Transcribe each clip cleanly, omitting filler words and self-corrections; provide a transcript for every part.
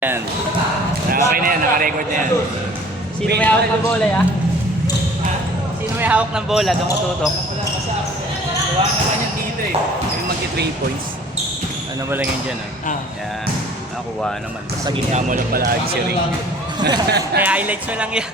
Yan. Okay na yan, naka-record na yan. Sino may hawak ng bola, ya? Sino may hawak ng bola? Doon ko tutok. Gawa naman yan dito eh. Yung mag-3 points. Ano ba lang yan dyan eh? Yan. Nakuha naman. Basta ginawa mo lang palagi si Ring. May highlights mo lang yan.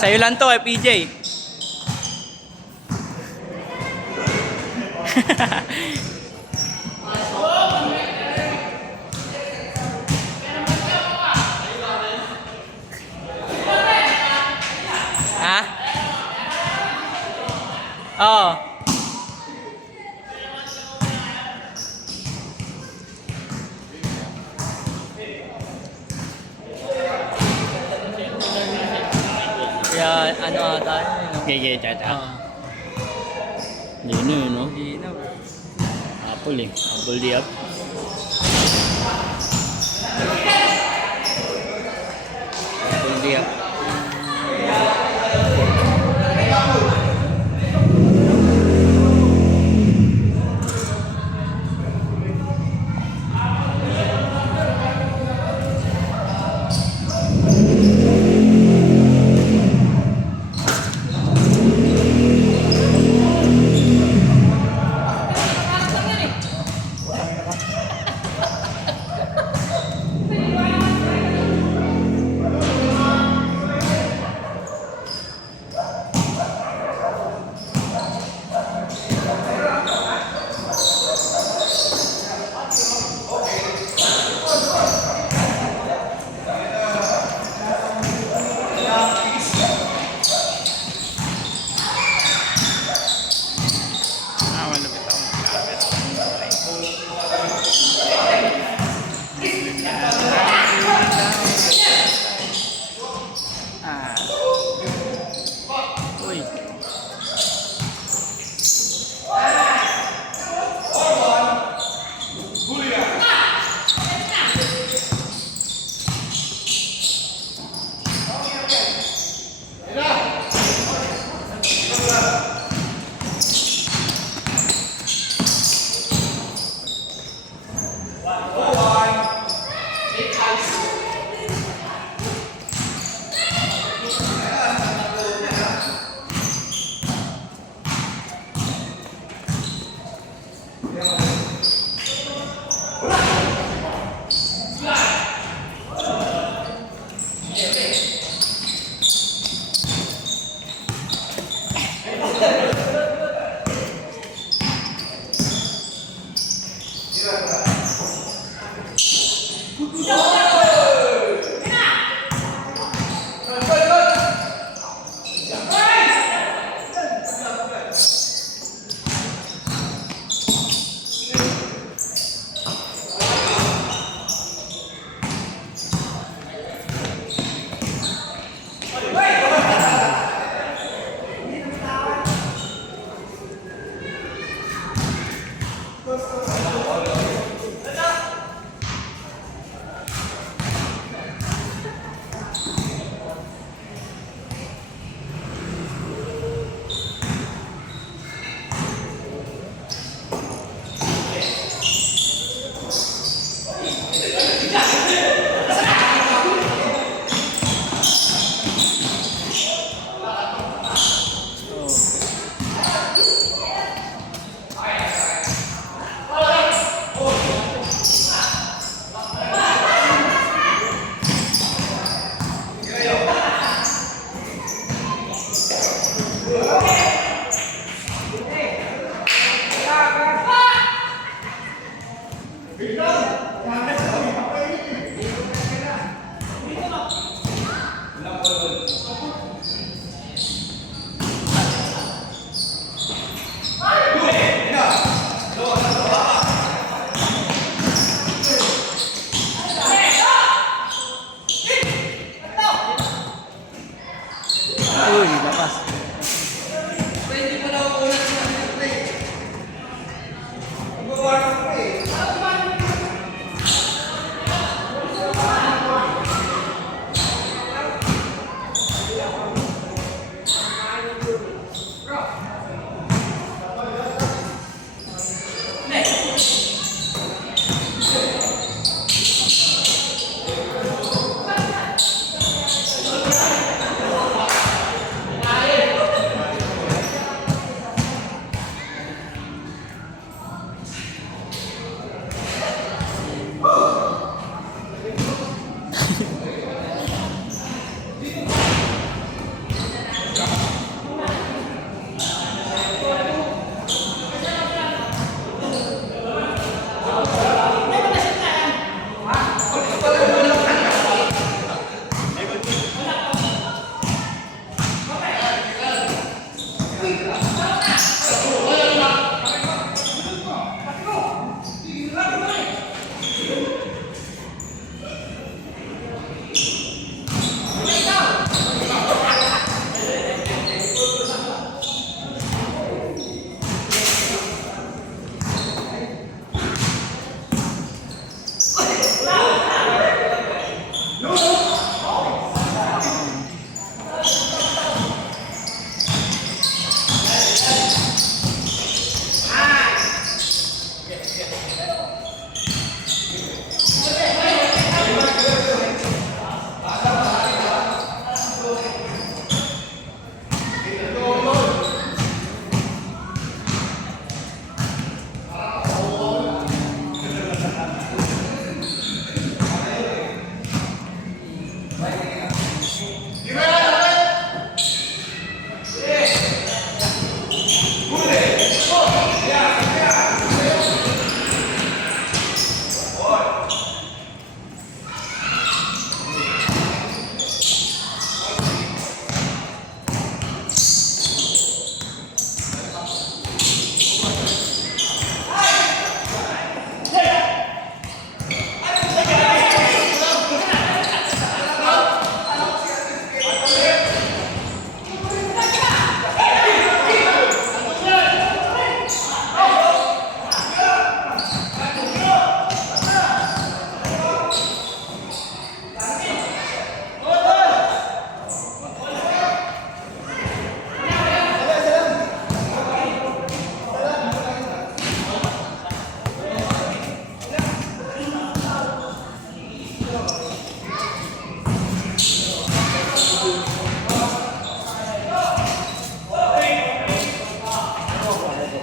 Sa'yo lang to PJ. Ha? Oo. Kaya ano ata yun, no? Okay, tata. Hindi na yun, no? Hindi na. Apple eh. Apple di up. Apple di up. Uy, lapas.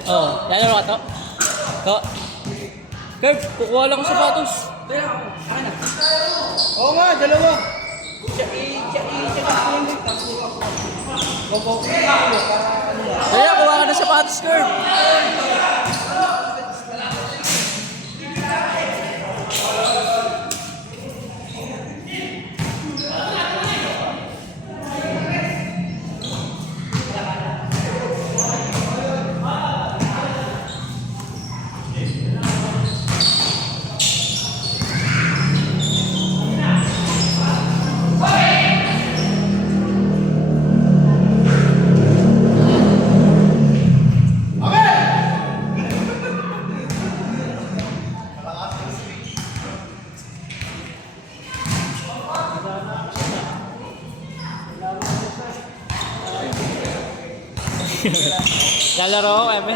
Oh, lalaro ka to? To? Curve, kukuha lang ko sapatos. Oo nga, dalawa. Kaya, kuha ka ng sapatos, Curve. Lalaro ako, Ebe.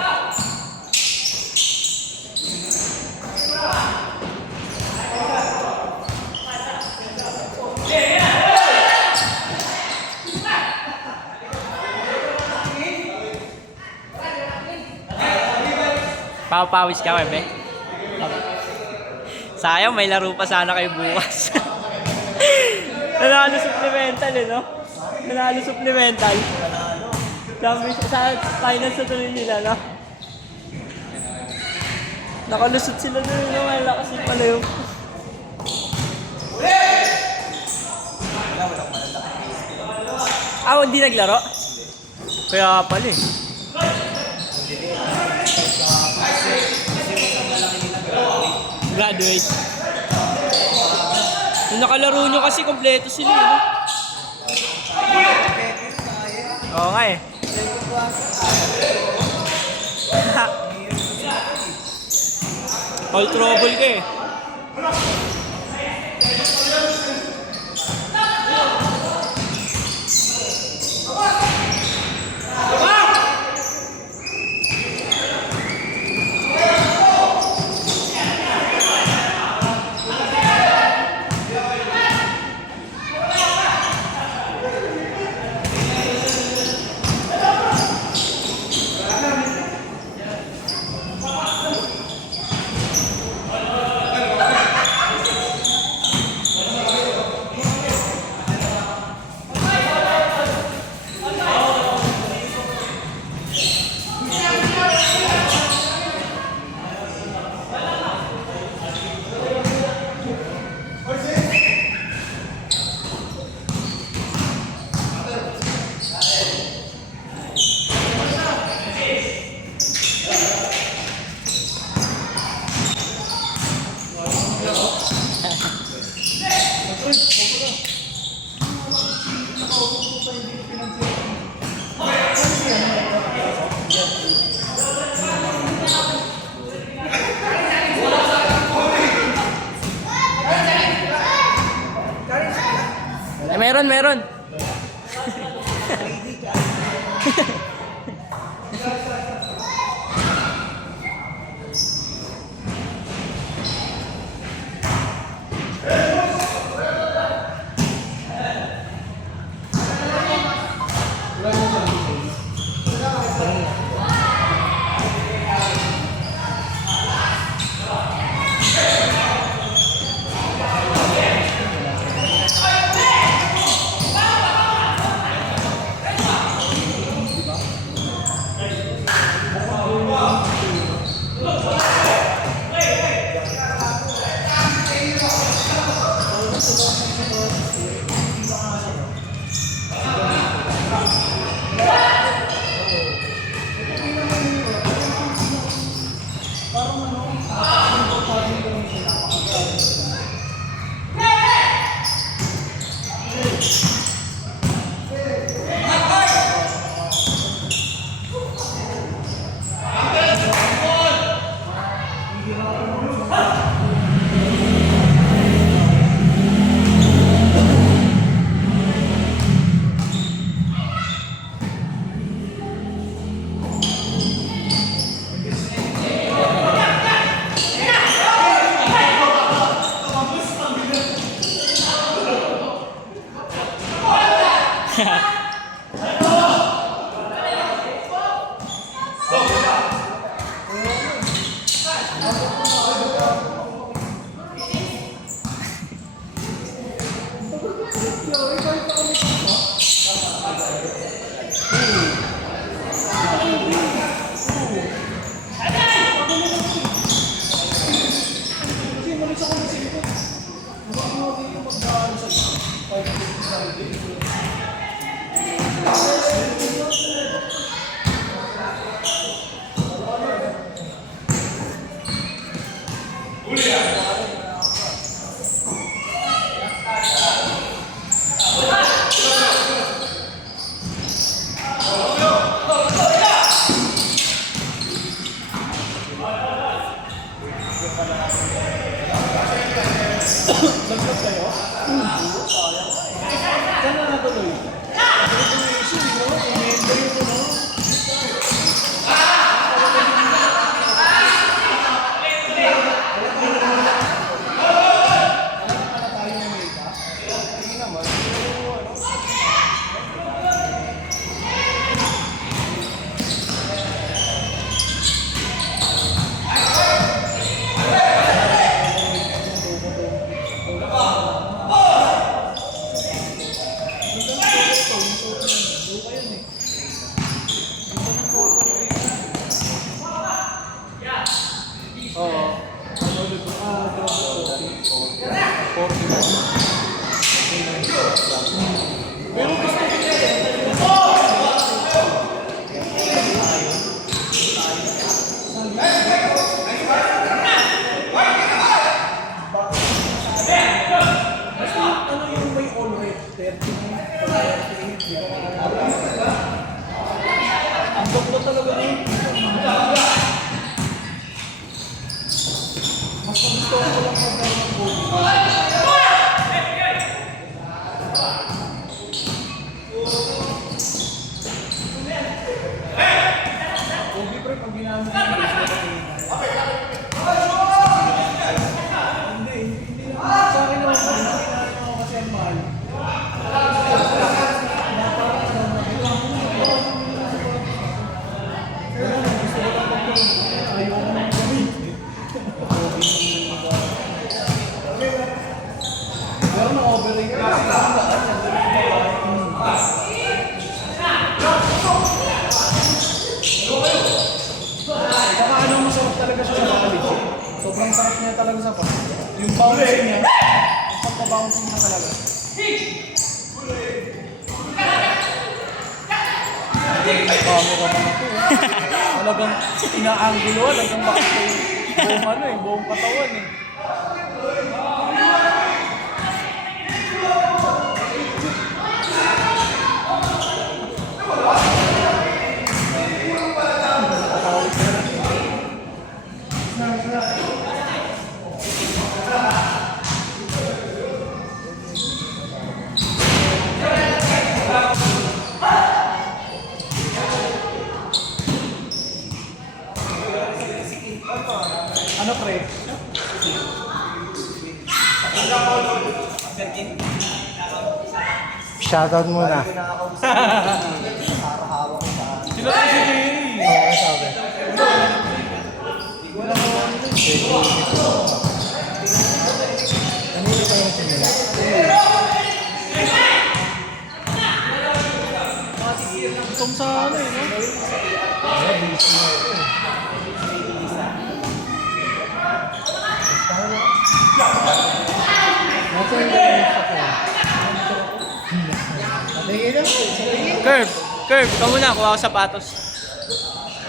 Papawis ka, Ebe. Sayang, may laro pa sana kayo bukas. Nanalo supplemental eh, no? Nanalo supplemental. Sabi sa finals na tuloy nila, no? Nakalusot sila doon, no? May lakas yung pala yung... Ah, hindi naglaro? Kaya pala eh. Graduate. Yung nakalaro nyo kasi kompleto sila, no? Oo nga eh. All trouble ka eh. Ay, meron. Ganda talaga rin. Mas gusto ko lang mag-aaral ng body. Body pre, pag ginamit mo yung hindi na. Sa akin naman, hindi na ako kasi ang mahal. Pero na-overrate kasi lang lahat. Saka ano, masarap talaga siya sa college. Sobrang sarap niya talaga sa pag. Yung bouncing niya, yung pagka-bouncing niya talaga. Camera pa na to eh. Talagang inaanggulo, talagang bakit yung buong buong katawan eh. Ano pre? Shoutout muna. Sila si Jerry. Oo, sabi. Kanina pa yung sinila. Gutom sa ano eh, no? Curve, curve, ka muna, kuha ko sapatos.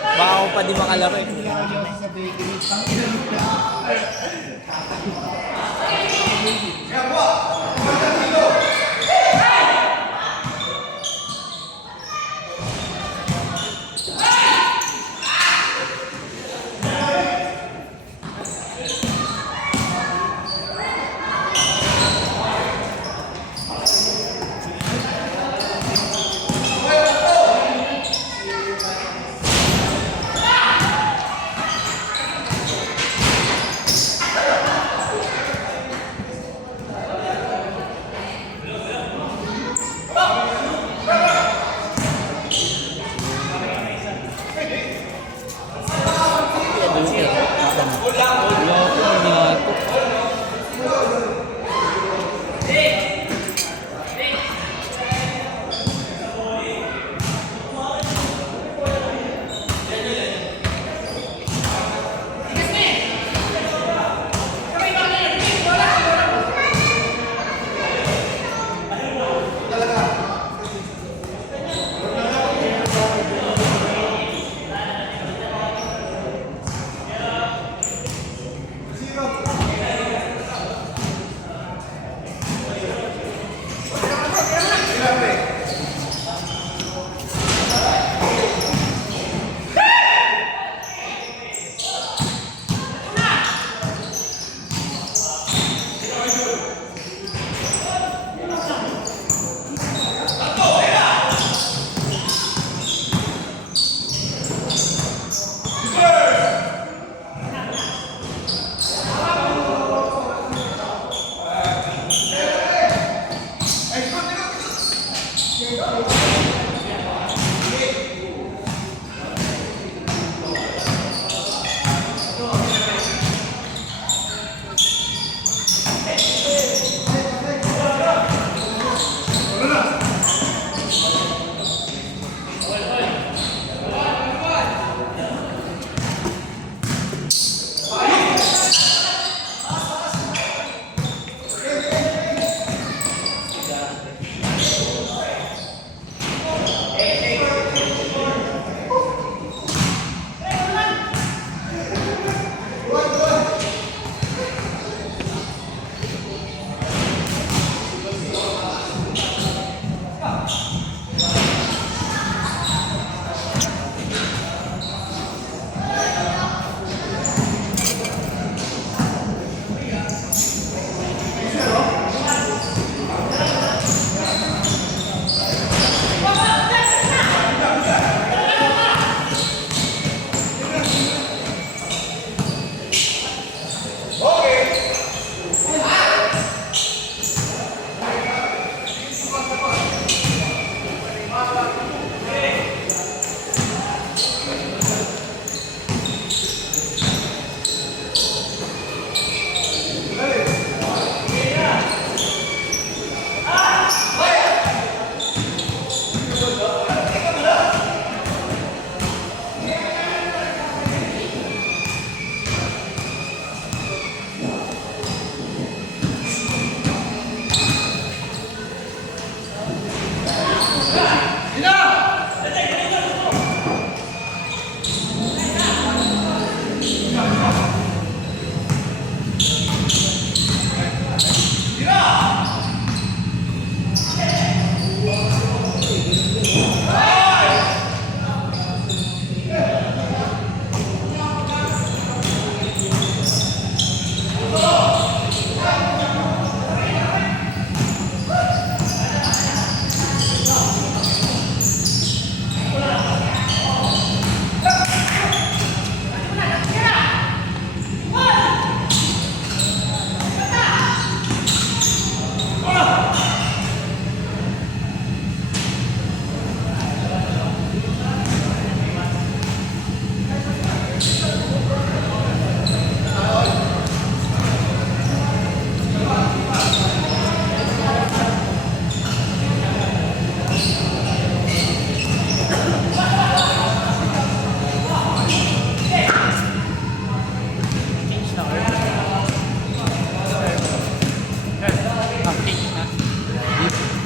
Baka ako pa di makalaro eh.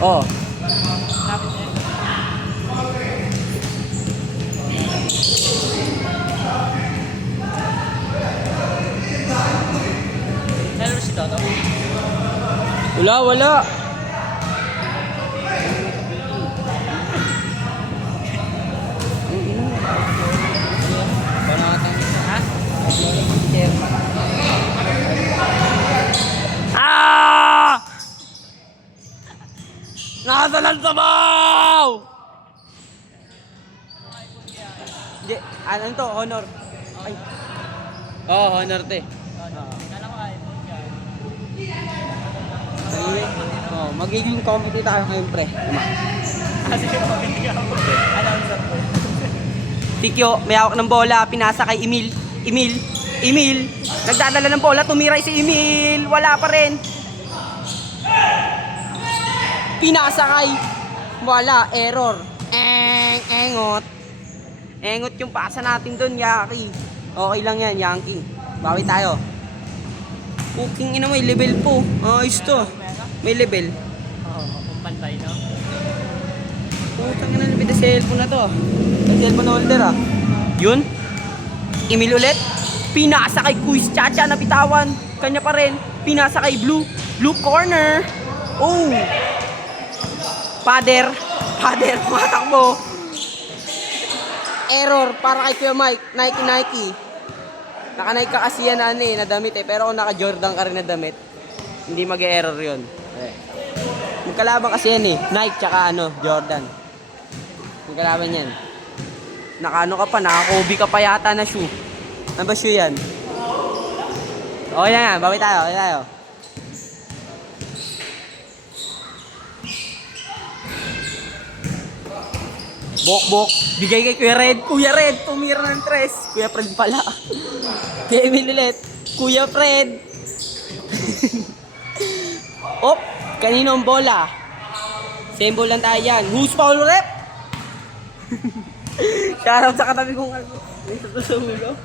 Oo. Meron si Toto? Wala. Ah! Nakasalan sabaw! Hindi, ano to? Honor. Ay. Oo, honor te. Oh, magiging comedy tayo ngayon, pre. Tama. Tikyo, may hawak ng bola, pinasa kay Emil. Emil, nagdadala ng bola, tumiray si Emil. Wala pa rin. Pinasa kay, wala, error. Engot yung pasa natin doon, Yaki. Okay lang yan, Yankee. Bawi tayo. Cooking ina, may level po. Ayos to. May level. Oo, kung pantay, no? Putang ina, labid na cellphone na to. May cellphone holder ah. Yun. Emil ulit. Pinasa kay Kuis Chacha na bitawan. Kanya pa rin. Pinasa kay Blue. Blue corner. Oh. Pader, matakbo. Error para kay Kuya Mike. Nike. Naka-Nike ka kasi yan na damit eh. Pero kung naka-Jordan ka rin na damit, hindi mag-error yun. Magkalaban kasi yan eh. Nike tsaka Jordan. Magkalaban yan. Naka ka pa, naka-Kobe ka pa yata na shoe. Ano ba shoe yan? Okay na nga, bawi tayo. Bok, bigay kay Kuya Red, tumira ng tres. Kuya Fred pala. Kay Emil ulit. Kuya Fred. Op, kanino ang bola? Same ball lang tayo yan. Who's foul rep? Shoutout sa katabi kong may sa ulo.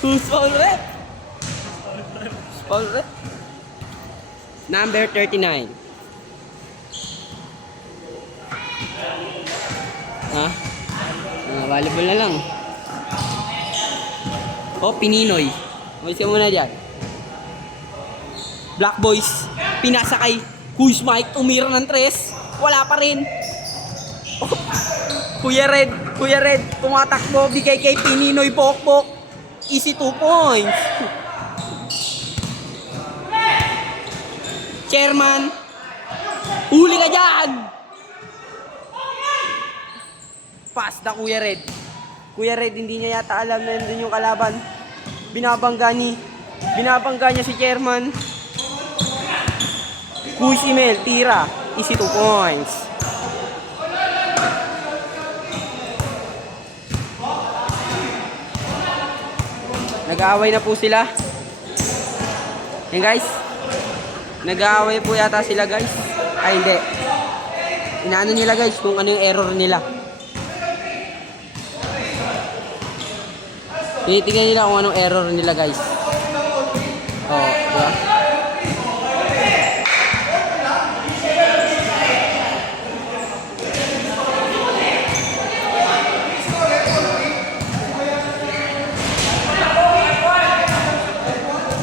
Who's foul rep? Foul rep? Number 39. Ha? Volleyball na lang. Pininoy. Umalis ka muna dyan. Black Boys. Pinasa kay Kuis Mike. Tumira ng tres. Wala pa rin. Kuya Red. Tumatakbo. Bigay kay Pininoy. Bok. Easy 2 points. Chairman. Huli ka dyan. Pass na Kuya Red. Kuya Red, hindi niya yata alam na yun yung kalaban. Binabangga niya si Chairman. Kuis Emil, tira. Easy 2 points. Nag-aaway na po sila. Yan guys. Nag-aaway po yata sila guys. Ay hindi. Inaano nila guys kung ano yung error nila. Tinitingnan nila kung anong error nila guys. Diba?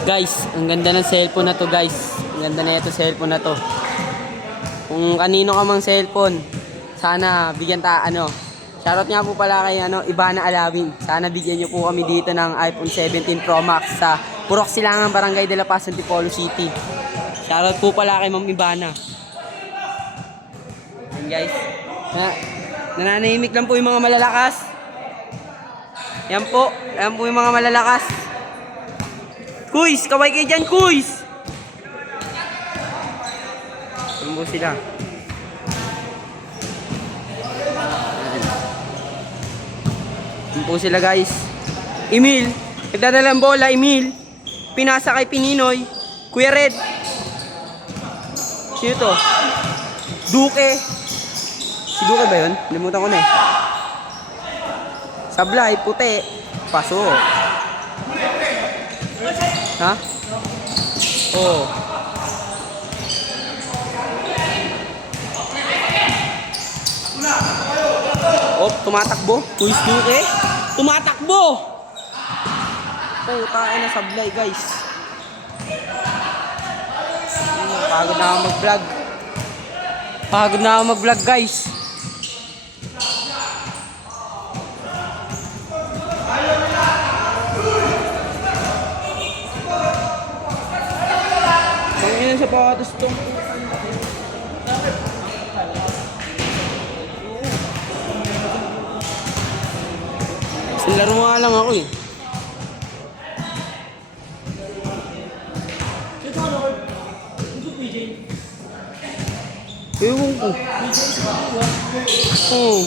Guys, ang ganda ng cellphone na to guys. Ang ganda na ito cellphone na to. Kung kanino ka mang cellphone, sana bigyan shoutout nga po pala kay Ivana Alawin. Sana bigyan niyo po kami dito ng iPhone 17 Pro Max sa Purok Silangan, Barangay de la Paz, Antipolo City. Shoutout po pala kay Ma'am Ivana. Yan guys. Nananahimik lang po yung mga malalakas. Yan po yung mga malalakas. Kuis, kaway kayo dyan, Kuis! Yan po sila. Yan po sila guys. Emil, nagdadalang bola, Emil. Pinasa kay Pininoy. Kuya Red. Sino to? Duque. Si Duque ba yun? Nalimutan ko na eh. Sablay, puti. Paso. Ha? Oo. Oh, tumatakbo. Uy, Suke. Tumatakbo! Puta, na sablay, guys. Pagod na ako mag-vlog. Pagod na ako mag-vlog, guys. Ang sa patos to. Laro nga lang ako eh. Ewan ko. Oo.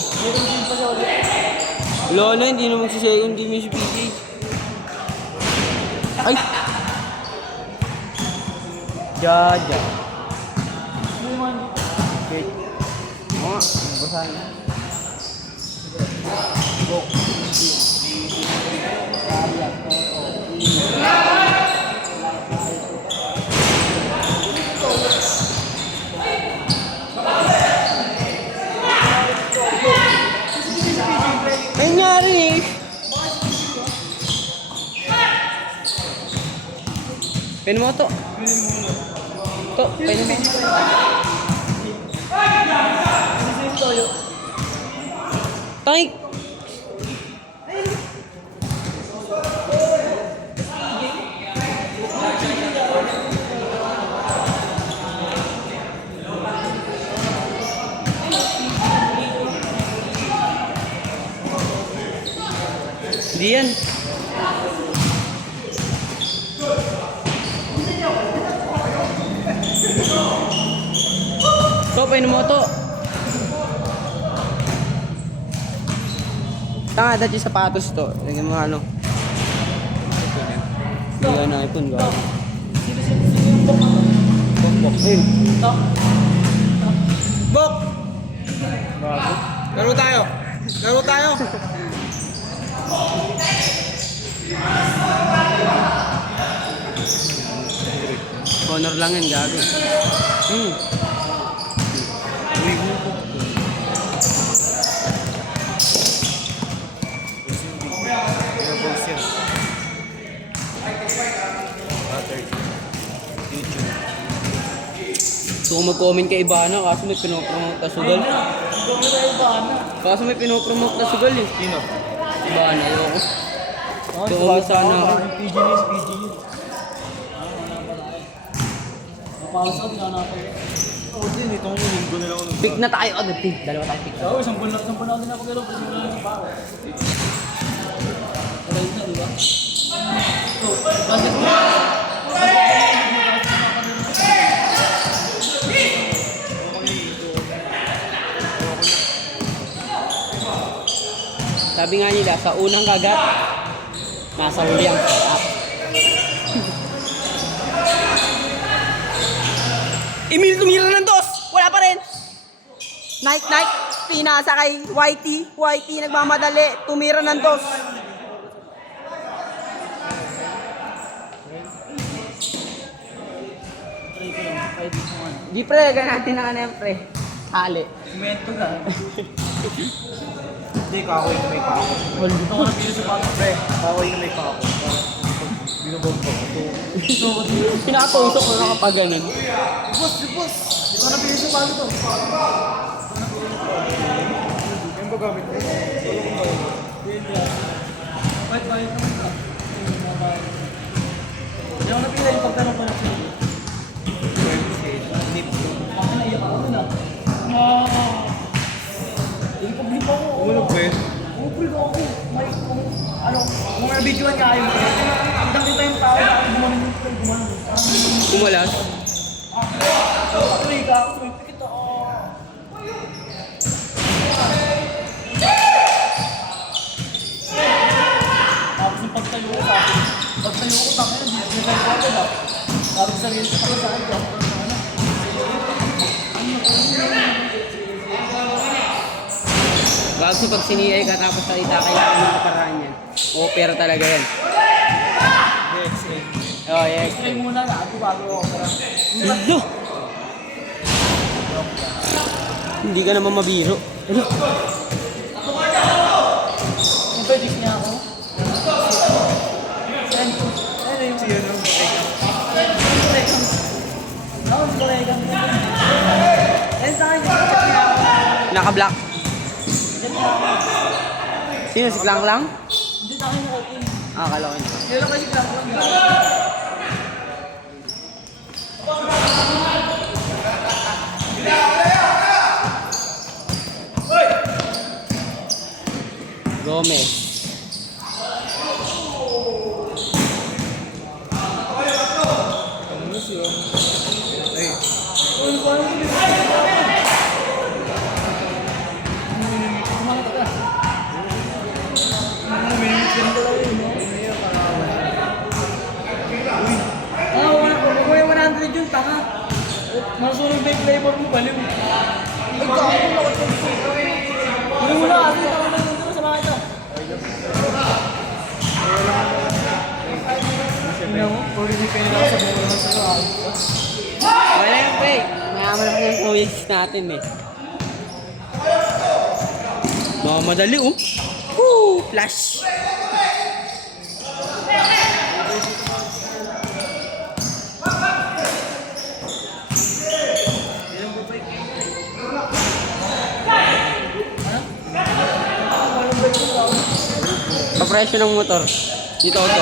Lola, hindi na magsisecond team yung si PJ. Ay! Jaja. Wait. Oo nga, basahin. Ay nangyari eh. Pin mo to. To, pin mo. Tangik. Hindi yan. To, painom mo to. Tanga, dati sapatos to. Lagyan mo ano. Hindi yan na iPhone ko. Bok. Bok! Laro tayo. Laro tayo. Honor lang yan, gago. So kung mag-comment kay Ibana, kaso may pinopromote na sugal. Kaso may pinopromote na sugal eh. Sino? Ibana, ayoko. Doon sana ako. PG news, PG news. Napasok, nanapay. Oo din, itong linggo na lang ako. Pick na tayo agad eh. Dalawa tayo pick. Oo, isang buwan lang din ako galaw. Kasi wala lang sa pao. Wala yun na, di ba? So, bakit mo? Sabi nga nila, sa unang kagat, nasa huli ang sarap. Emil tumira ng dos! Wala pa rin! Nike, pinasa kay Whitey. Whitey nagmamadali, tumira ng dos. Di pre, natin na ano yan pre. Hali. Semento na. Hindi, kahoy na may pako. Dito ko napili sa pako. Pre, kahoy na may pako. Binubog ko. Pinakatusok ko na kapag ganun. Boss! Dito ko napili sa pako to. Yan ba gamit ko? Bait naman ka. Hindi ako napili yung pagtanong pa na siya. Ako naiyak ako na. Ipag-blip ako. Ulog ba yun? Upul ko ako. May, kung nabidyoan niya ayaw. Kitang kita yung tao na gumanin yung gumanin. Kumulas. Tuloy ka, tuloy kita. Tapos yung pagtayo ko sa akin. Pagtayo ko sa akin, hindi ko agad ah. Tapos sarili ko sa akin. Bago pag siniyay ka tapos salita, kailangan mo kaparaan yan. Oo, pero talaga yan. Oh, yes. Try muna na, ako bago ako. Hello! Hindi ka naman mabiro. Hello! Nag-suggest niya ako. Ano yung siya nung ako si Koregan. Eh, sa akin, nag-chat niya ako. Naka-block. Chat niya ako. Sino? Si Klang Lang? Hindi tayo na-open. Akala ko yun. Yun lang kasi lang lang. Gomez. May 100 yun, tanga. Masunod na yung flavor mo, baliw. Ay, gago na ako ito. Hindi mo na kasi ako na dito sa mga ito. Tingnan mo, 40 penny lang sa buwan ng sa Wala yung pre. Mayaman ako yung points natin eh. Madali oh. Woo! Flash! Papresyo ng motor. Dito auto.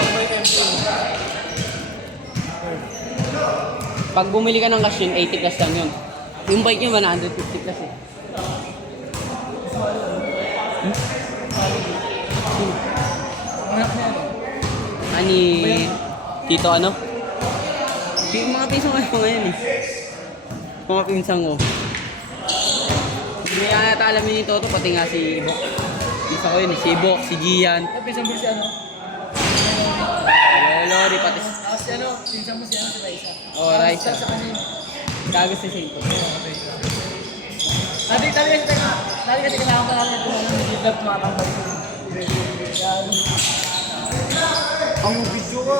Pag bumili ka ng cash yun, 80 plus lang yun. Yung bike yun, 150 plus eh. Ani, Tito ano? Mga piso nga ko ngayon eh. Mga pinsang ko. Hindi nga nata alam yun ni Toto, pati nga si Ibok. Isa ko yun eh, si Ibok, si Gian. Pinsan mo si ano? Lori, pati Si ano? Pinsan mo si ano? Si Raisa. Oh, Raisa. Sa kanya yun. Gago si Saito. Dati kasi kailangan pa namin ito ano, hindi vlog tumatambay ko. Ang video ka.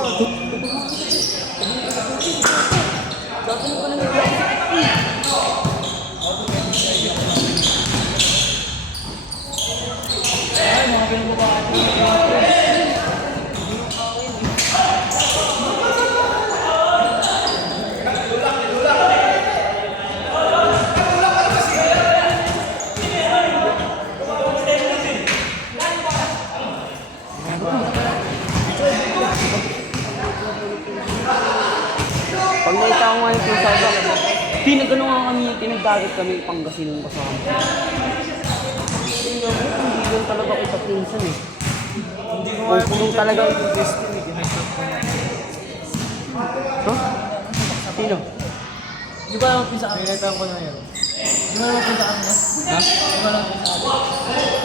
Ay, mga pinagbabahan. Pag nakita ko nga yung pinsaga, pinagano nga kami, pinagdagat kami, Pangasinan kasama. Hindi lang talaga kita pinsan eh. Punong talaga yung destiny. Huh? Sino? Di ba naman pinsa kami? Pinagtahan ko na yan. Di ba naman pinsa kami? Ha? Di ba naman pinsa kami?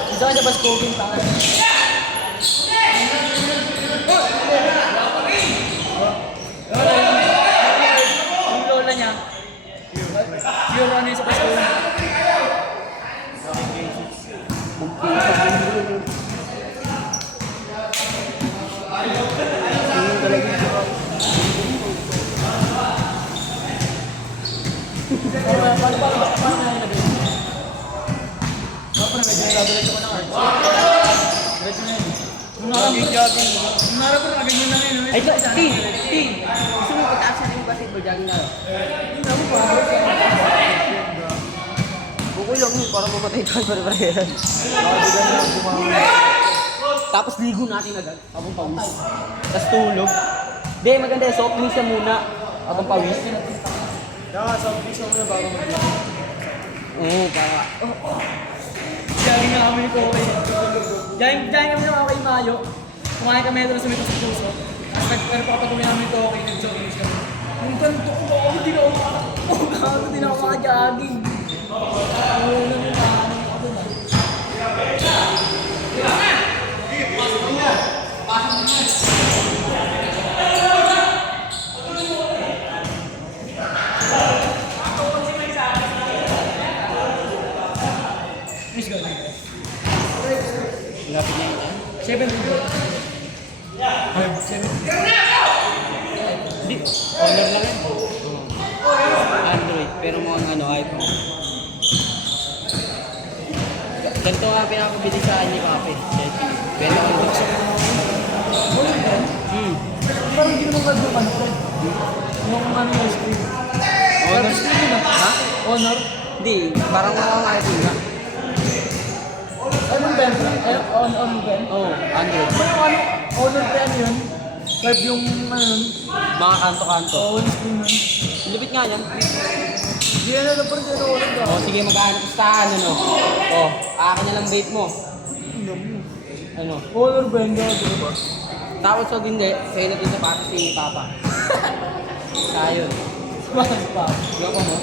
Pinsa kanya ba spoken tangan? Yung lola niya, pure ano yung sa Pasko. Paano na yun? Dapat na medyo nagdadiretso ko ng art. Diretso na yun. Nung narap ko na ganyan lang yun. Ay, ito, Ting! Gusto mo pataaksan yung basketball, jogging na. Okay lang yun, para mamatay tayo pare-parehan. Tapos ligo natin agad, habang pawis. Tapos tulog. Hindi, maganda yung soft drinks na muna, habang pawis. Kaya sa piso mo na bago mag-vlog. Oo, para... Jogging na kami nito okay. Jogging kami na kay Mayo. Kumain kami doon sa Mito sa Puso. Tapos nagpapatuloy namin ito okay, nag-jogging siya. Nung ganito ko ako, hindi na ako makakagago, hindi na ako makajogging. Oo, naman na. Ako doon ah. Miss God. Lapit niya yun. 7 rin. 7. Hindi, honor lang yan. Android, pero mga ano, iPhone. Ganito nga pinapabili sa kanya kape. Benta ko dito. Parang hindi naman gano'n ano, Fred. Yung ano yung screen. Honor. Screen yun, Ha? Honor. Hindi, parang mga item nga. Anong Ben? On Ben? Oo, 100. Ano yung ano? Honor pa ano yun? Curve yung ano yun? Mga kanto-kanto. On screen nun. Lupit nga yan. Hindi na lang parang sino ulit ka. O, sige, magkano pustahan, ano? O, akin na lang bait mo. Ano? Honor Ben, gagawin ba? Tapos wag hindi, sa'yo na din sa pati si Papa. Sa'yo. Bakit pa? Loko mo?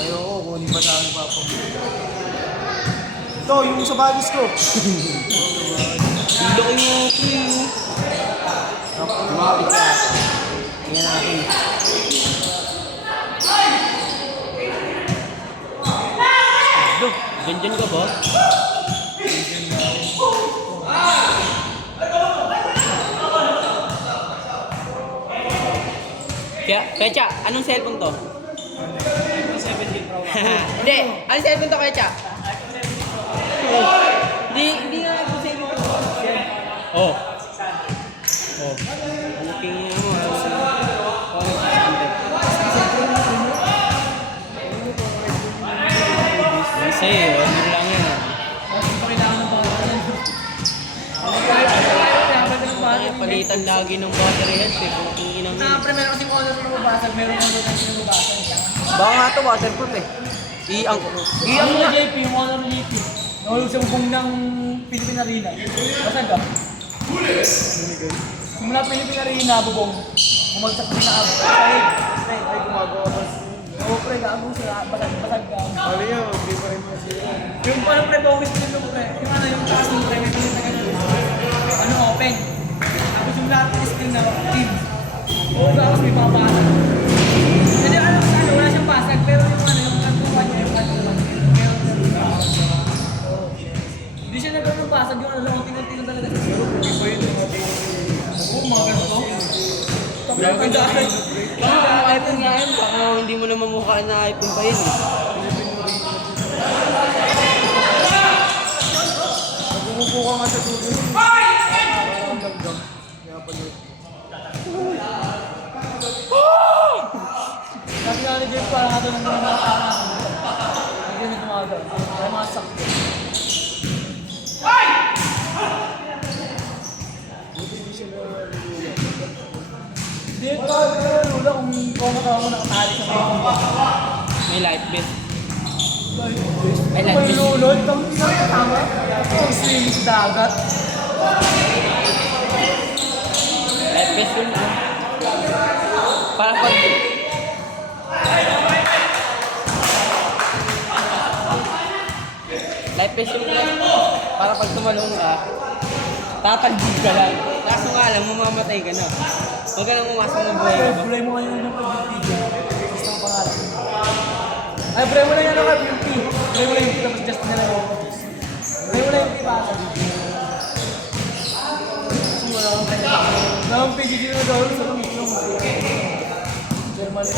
Ayoko, kunin ba sa akin papa mo? Ito, yung sa bagis ko. Loko mo, please. Lumapit ka. Tingnan natin. Duh, dyan ka ba? Kaya, Kecha, anong cellphone to? 17 Pro. Hindi, anong cellphone to, Kecha? Hindi nga nag-save mo. Oh. Oh. Ano king mo? Kasi, ano lang yan. Bakit pa kailangan ng pangalan? Ay, palitan lagi ng battery health eh. Kung inang Siyempre, meron kasing honor na mabasag, meron kang honor na mabasag. baka nga to waterproof eh. Iang Ang mga JP, yung honor na JP. Nahulog sa bubong ng Philippine Arena. Basag ka? Simula Philippine Arena, bubong. Bumagsak din na ako. Ay, gumagawa pa. Oo, pre, gago sila. Basag ka. Ano yun, hindi pa rin mga sila. Yung parang pre, bongis din yung pre. Yung ano, yung taas ng pre, may pilit na ganun. Ano, open. Tapos yung lahat ng screen na team. Oo, tapos may mga basag. Hindi, ano, wala siyang basag, pero yung ano, yung kantuan niya, yung kantuan niya. Hindi siya nagkaroon ng basag, yung ano lang, tingnan talaga sa siro. Oo, mga ganito. Tapos yung dahil. iPhone nga yan. Baka hindi mo naman mukhaan na iPhone pa yun eh. Nagumupo ka nga sa tubig. Ang damdam. Kaya pala. Sabi nga ni Jeff, parang ato nang mga tama. Hindi na tumaga. Kaya mga sakto. Hindi pa, pero lula kung kumakawa mo nakatali sa mga May light vest. Ay, lulod. Kung saan tama? Kung swimming sa dagat. Light vest yun ah. Para pag... Light vest yun para pag tumalong ka, tatalbig ka lang. Kaso nga lang, mamamatay ka na. Huwag ka nang umasang ng buhay mo. Bulay mo ngayon ng pag-video. Gusto ang pangalan. Ay, bulay mo na yan ako, yung P. Bulay mo na yung P, tapos just na lang ako. Bulay mo na yung P ba? Wala akong PGG na daw sa lumilong. Germany.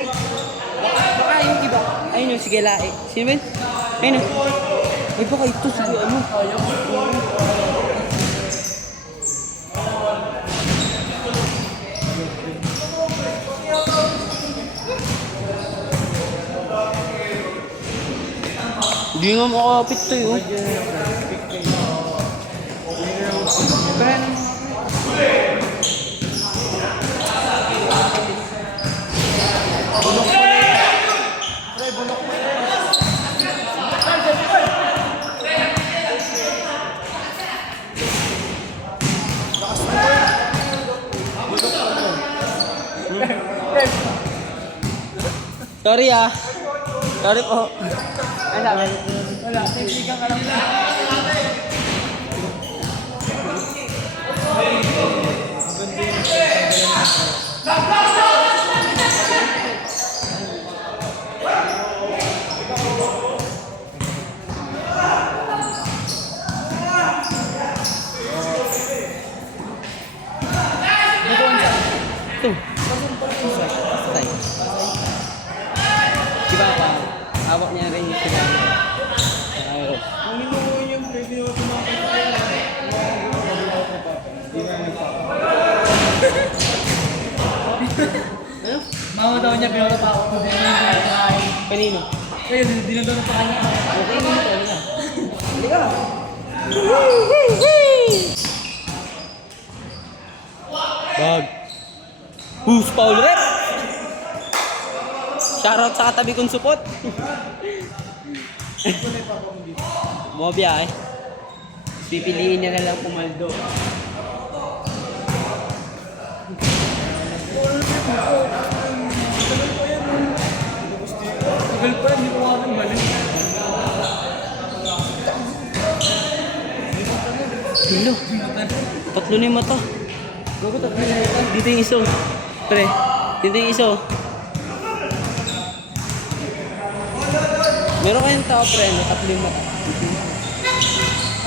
Baka yung iba. Ayun yung sige lae. Sino ba yun? Ayun o. Ay baka ito sige ano. Hindi nga makakapit to yun. Sorry ah. Sorry po. Ano sabi? Wala, testigan ka lang. to. Tay. Si Papa, hawak niya rin yung sila. Ayaw. Ang minuhin yung pre, di naman tumakot. Hindi na nagpapa. Ano? Mama daw niya, binola pa ako. Kanino? Kaya dinadon sa kanya. Okay, hindi mo talaga. Halika. Bag. Who's Paul Rep? Shoutout sa katabi kong supot. Mga biyahe. Pipiliin niya na lang pumaldo. Tagal pa, hindi ko makakang balik. Hello. Tatlo na yung mata. Gago, tatlo na ito. Dito yung iso. Pre, dito yung iso. Meron kayong tao, pre, no? Tatlo yung mata.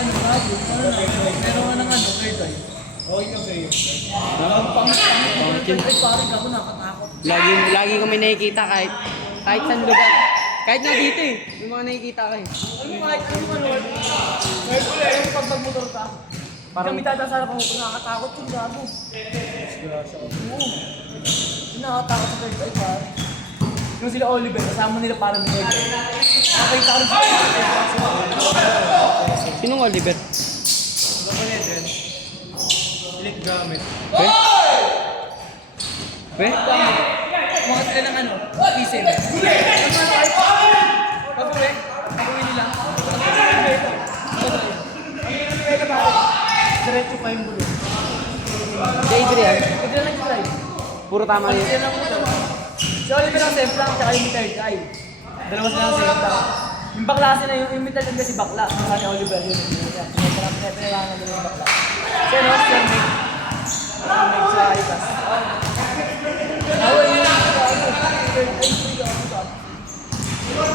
Ano, bago? Meron ka ng ano, third eye. Okay ka sa'yo. Ang pangit yun. Ay, parang gago, nakatakot. Lagi kami nakikita kahit saan lugar. Kahit na dito eh. May mga nakikita kayo. Ano kahit ano ka, Lord? Kahit wala yung pag magmotor ka. Kami tatasara ko kung nakakatakot yung gago. Oo. Nakakatakot sa third eye, parang. Yung sila Oliver, kasama nila parang third eye. Nakakita ko rin sila. Sinong Oliver? Ano ko niya dyan? Silik gamit. Pre? Pre? Mga sila ng ano, pisem. Ano ano ay? Pag-uwi, pag-uwi nila. Diretso pa yung bulo. Si Adrian. Pwede na nag-drive. Puro tama yun. Pwede na nag-drive. Si Oliver ang semplang, tsaka yung third eye. Dalawa sila ang semplang. Yung baklase na yung imital yung kasi bakla. Yung sa ni Oliver yun. Pinailangan nila yung bakla. Si ano, si Meg. Meg sa itas.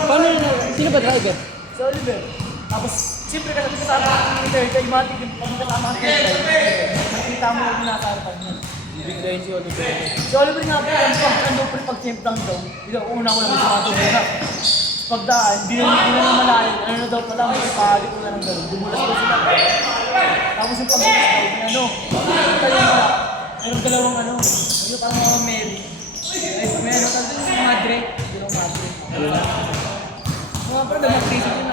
Paano na? Sino ba driver? Si Oliver. Tapos, siyempre kasi kasama ang third eye, matik yung kasama ang third eye. Nakita mo yung nasa harapan niya. Biglayin si Oliver. Si Oliver nga po, ano pag-semplang daw. Una ko lang sumato muna. Pagdaan, hindi na malayo. Ano na daw pala, may pahalik ko na ng gano'n. Dumulas daw sila. Tapos yung pagbulas daw, may ano. Tayo na. Mayroong dalawang ano. Yung parang mga Mary. Ay, may ano, tanto yung madre. Yung madre. Mga parang nag-crazy yun.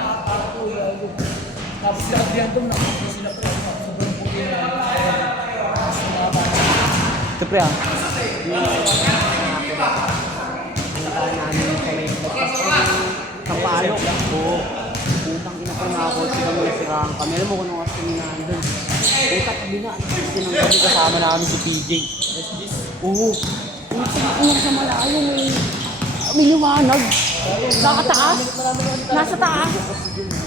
Tapos sila Adrian doon, nakapagod sila po. Sobrang puti na. Tapos yung mga bata. Ito pre ah. Puntahan namin sa may Kapalok. Oo. Putang ina ko nakakot sila mga sirang kami. Alam mo kung ano kasi nandun. Putak bina. Sinang kami kasama namin si PJ. Oo. Putak sa malayo may liwanag. Nakataas. Nasa taas.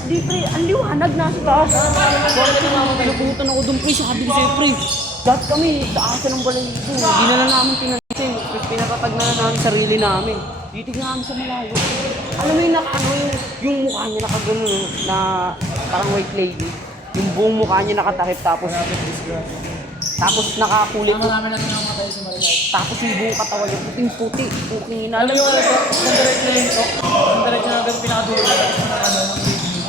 Hindi pre, ang liwanag nasa taas. Bakit napupuntan ako doon pre? Sabi ko sa'yo pre. Dahil kami, taasan ng balay ito. Hindi na lang namin pinansin. Pinapatag na namin sarili namin. Titignan namin sa malayo. Alam mo yung yung mukha niya nakagano na parang white lady. Yung buong mukha niya nakatakip tapos nakakulit. Marami natin ang matay sa Marilay. Tapos yung buong katawan niya puting-puti. Puking ina. Alam mo yung ano ko, ang direct na yun to. Ang direct na hanggang pinakadulo ng ano, ng review.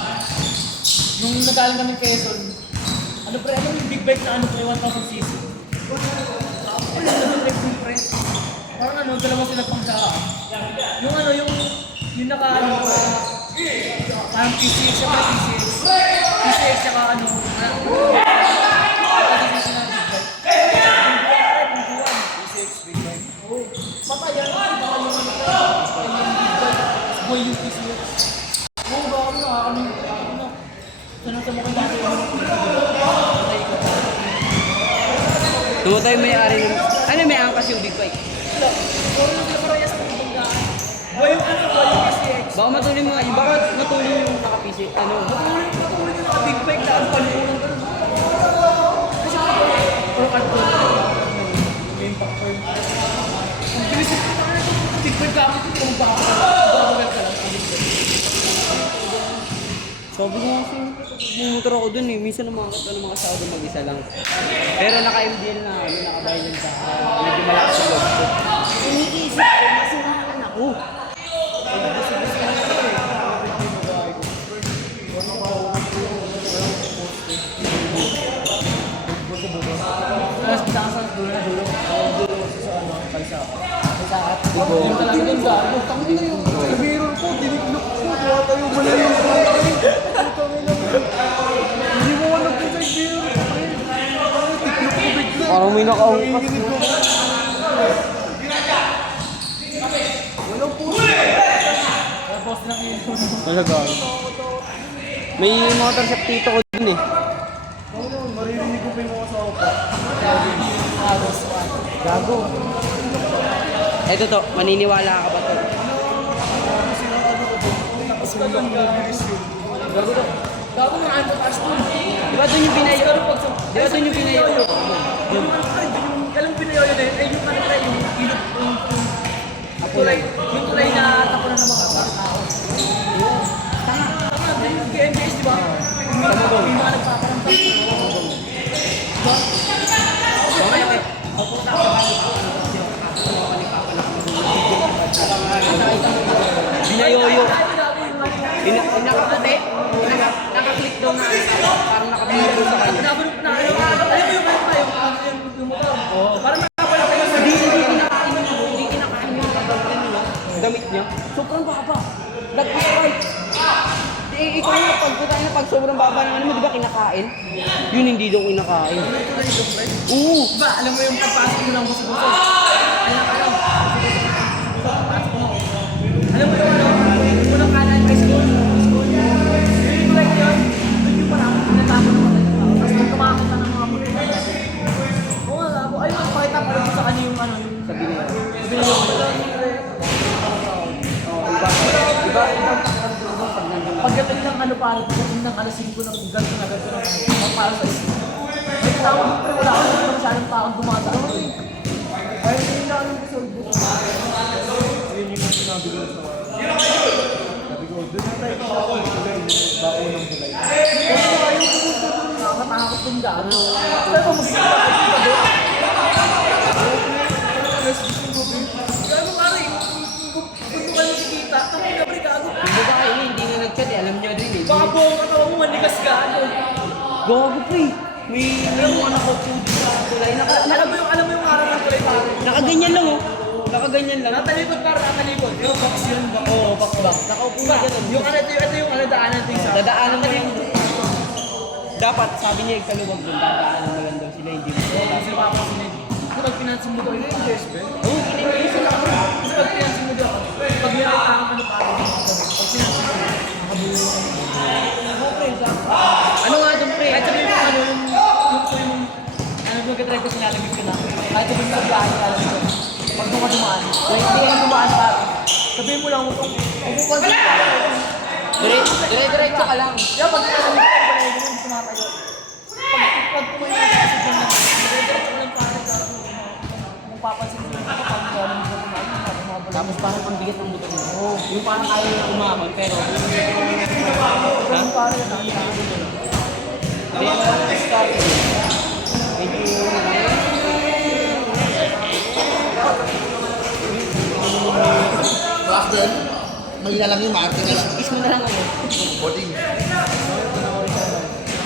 Nung nagaling kami Quezon, ano pre, ano yung big bike na ano pre, 1,000cc? Ano yung direct yung pre? Parang ano, dalawa sila pang daan. Yung ano, yung naka ano, parang PCX siya ba, PCX? PCX tsaka ano, patay yan, baka yung ano ka, boy yung PCX. Oo, baka mo nakakami, ano, sanang sa mukha natin yung patay ko. Tumatay may-ari ng... Ano may angkas yung big bike? Puro na sila parehas ng banggaan. Boy yung ano, boy yung PCX. Baka matulin mga... Baka matulin yung nakapisi. Ano? Patuloy yung naka-big bike na ang panuunang ganun. Kasi puro kanto. Main factor. Ang bilis yung big bike gamit yung kung baka ka lang. Sabi ko kasi, bumotor ako dun eh. Minsan naman kasama doon mag-isa lang. Pero naka-MDL na, nakabayad sa medyo malakas yung loob. Go. Yung talaga dun sa Tangin na yung mirror ko, diniglok ko, kaya tayo malayo. Hindi mo alam ko sa mirror. Tiklok ko bigla. Parang may nakaungkas. Walang puso. post lang yun. Talaga. May motor sa tito ko dun eh. Oo, maririnig ko pa yung mga asawa ko. Gago. Eto to, maniniwala ka ba to? Gago na ano taas to. Di ba dun yung pinayo? Di ba dun yung pinayo? Alam pinayo yun eh. Yung ano tayo, yung ilog, yung tulay na tapunan ng mga tao. Tama, yung KMBS, di ba? Yung mga nagpaparamdam. Diba? Binayoyo. Pinakaputi. Nakaklik daw na parang nakapinito sa kanya. Alam mo yung motor? Parang nakapala kayo sa Hindi kinakain yung damit niya. Sobrang baba. Lagpas right. Ikaw na pag sobrang baba ng ano mo, di ba kinakain? Yun hindi daw kinakain. Oo. Diba, alam mo yung pagpasok mo ng buso-buso? Alam mo yung ano, yung unang kanan high school? Yung like yun, doon yung parang pinatapon ng mga tao. Tapos nung kumakita ng mga puti. Oo nga, labo. Ayun, pakita pa rin sa kanya yung ano, yung sabi niya. Iba. Pagdating ng ano pala, pagdating ng alas 5 ng ganito na para sa isip. May tao, pero wala ako naman masyadong taong dumata. Ano eh? Ayun yung lang yung resolve. Yun yung sinabi ko sa sabi ko, doon na tayo bako ng tulay. Nakakatakot yung daan. Pero kung magiging ka doon. Gano'n pare, kung ka nakikita, tapos na pre gago. Yung babae niya, hindi na nag-chat eh. Alam niya din eh. Baka buong katawan mo manigas ka ano. Gago pre. May mga nakapudi sa tulay. Alam mo yung araw ng tuloy pare. Nakaganyan lang oh. Nakaganyan lang. Natalikod pare, natalikod. Yung box yun, bako. Oo, bakbak. Nakaupo na ganun. Yung ano, ito yung ano, daanan ito yung sa. Dadaanan mo lang. Dapat, sabi niya, ikaluwag doon. Dadaanan mo lang daw sila. Hindi mo sila. Kasi papasinid. Kasi pag pinansin mo daw, yun yung Jersey. Oo, kinikilig sila. Kasi pag pinansin mo daw, pag may nakakang ano pare, pag pinansin mo, nakabulo ka mo. Okay, Ano nga doon pre? kahit sabihin mo ano, ano mag-drive kasi nalamig ka na. Kahit sabihin mo sa biyahe, alam mo. Pag doon ka dumaan, like, hindi ka dumaan pare. Sabihin mo lang, upupan ka pare. Dire-diretso ka lang. Kaya pag nalamig ka, pare, hindi mo tumatayo. Pag kumain ka kasi dyan lang, dire-diretso lang pare ka. Kung papansin mo lang ako, pag nalamig ka kumain, Tapos parang ang bigat ng motor mo. Oo. Yung parang ayaw na umahon, pero... Ha? pare na. Hindi mo lang start. Medyo... Last then, mahina lang yung market na lang. Kiss mo na lang ako. Boarding.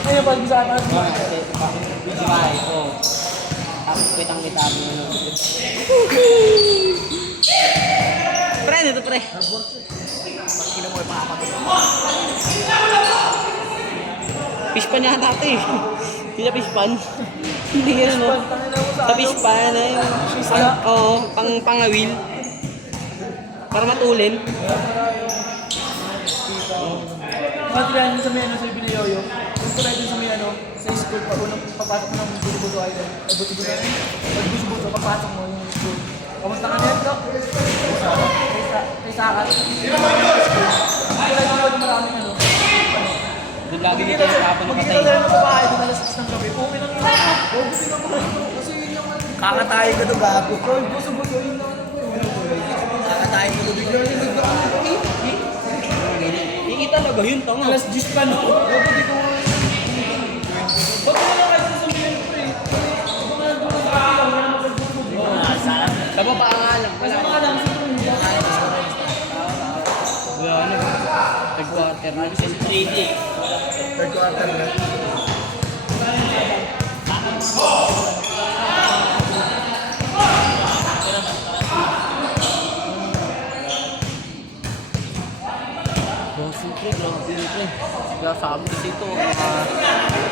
Ayun, pag sa akin, Di ba? Oo. Tapos kitang-kita mo. Pre, ito pre. Fishpan yata ito eh. Hindi na fishpan. Hindi gano'n no. Sa fishpan eh. Oo, pangawil. Para matulin. matirahan sa may ano sa Binayoyo. Kung tulad din sa may ano, sa school, pag unang papasok mo ng buto-buto island, ay buto-buto na rin. Pag buto-buto, papasok mo yung school. Kamusta ka net, Doc? Kay Sakat. Tulad din maraming ano. Doon lagi dito yung kapon ng Pagkita patay. na rin ng babae, kung alas 6 ng gabi, okay lang yun. Okay lang yun. Kasi yun yung ano. Kakatayo ko to gago. Bro, buso-buso yun lang ano. Kakatayo ko to bigla. Hindi talaga yun, tanga. Alas 10 pa no? Hindi ko. Ba't mo lang kayo sasabihin ko eh? Ba't mo lang doon sa akin lang, wala naman magbubuti. Sa baba nga lang. Kasi mga lang sa tuloy. Wala na. Nag-quarter na. Kasi 3D eh. Third quarter na. eh. Kaya sabi kasi ito,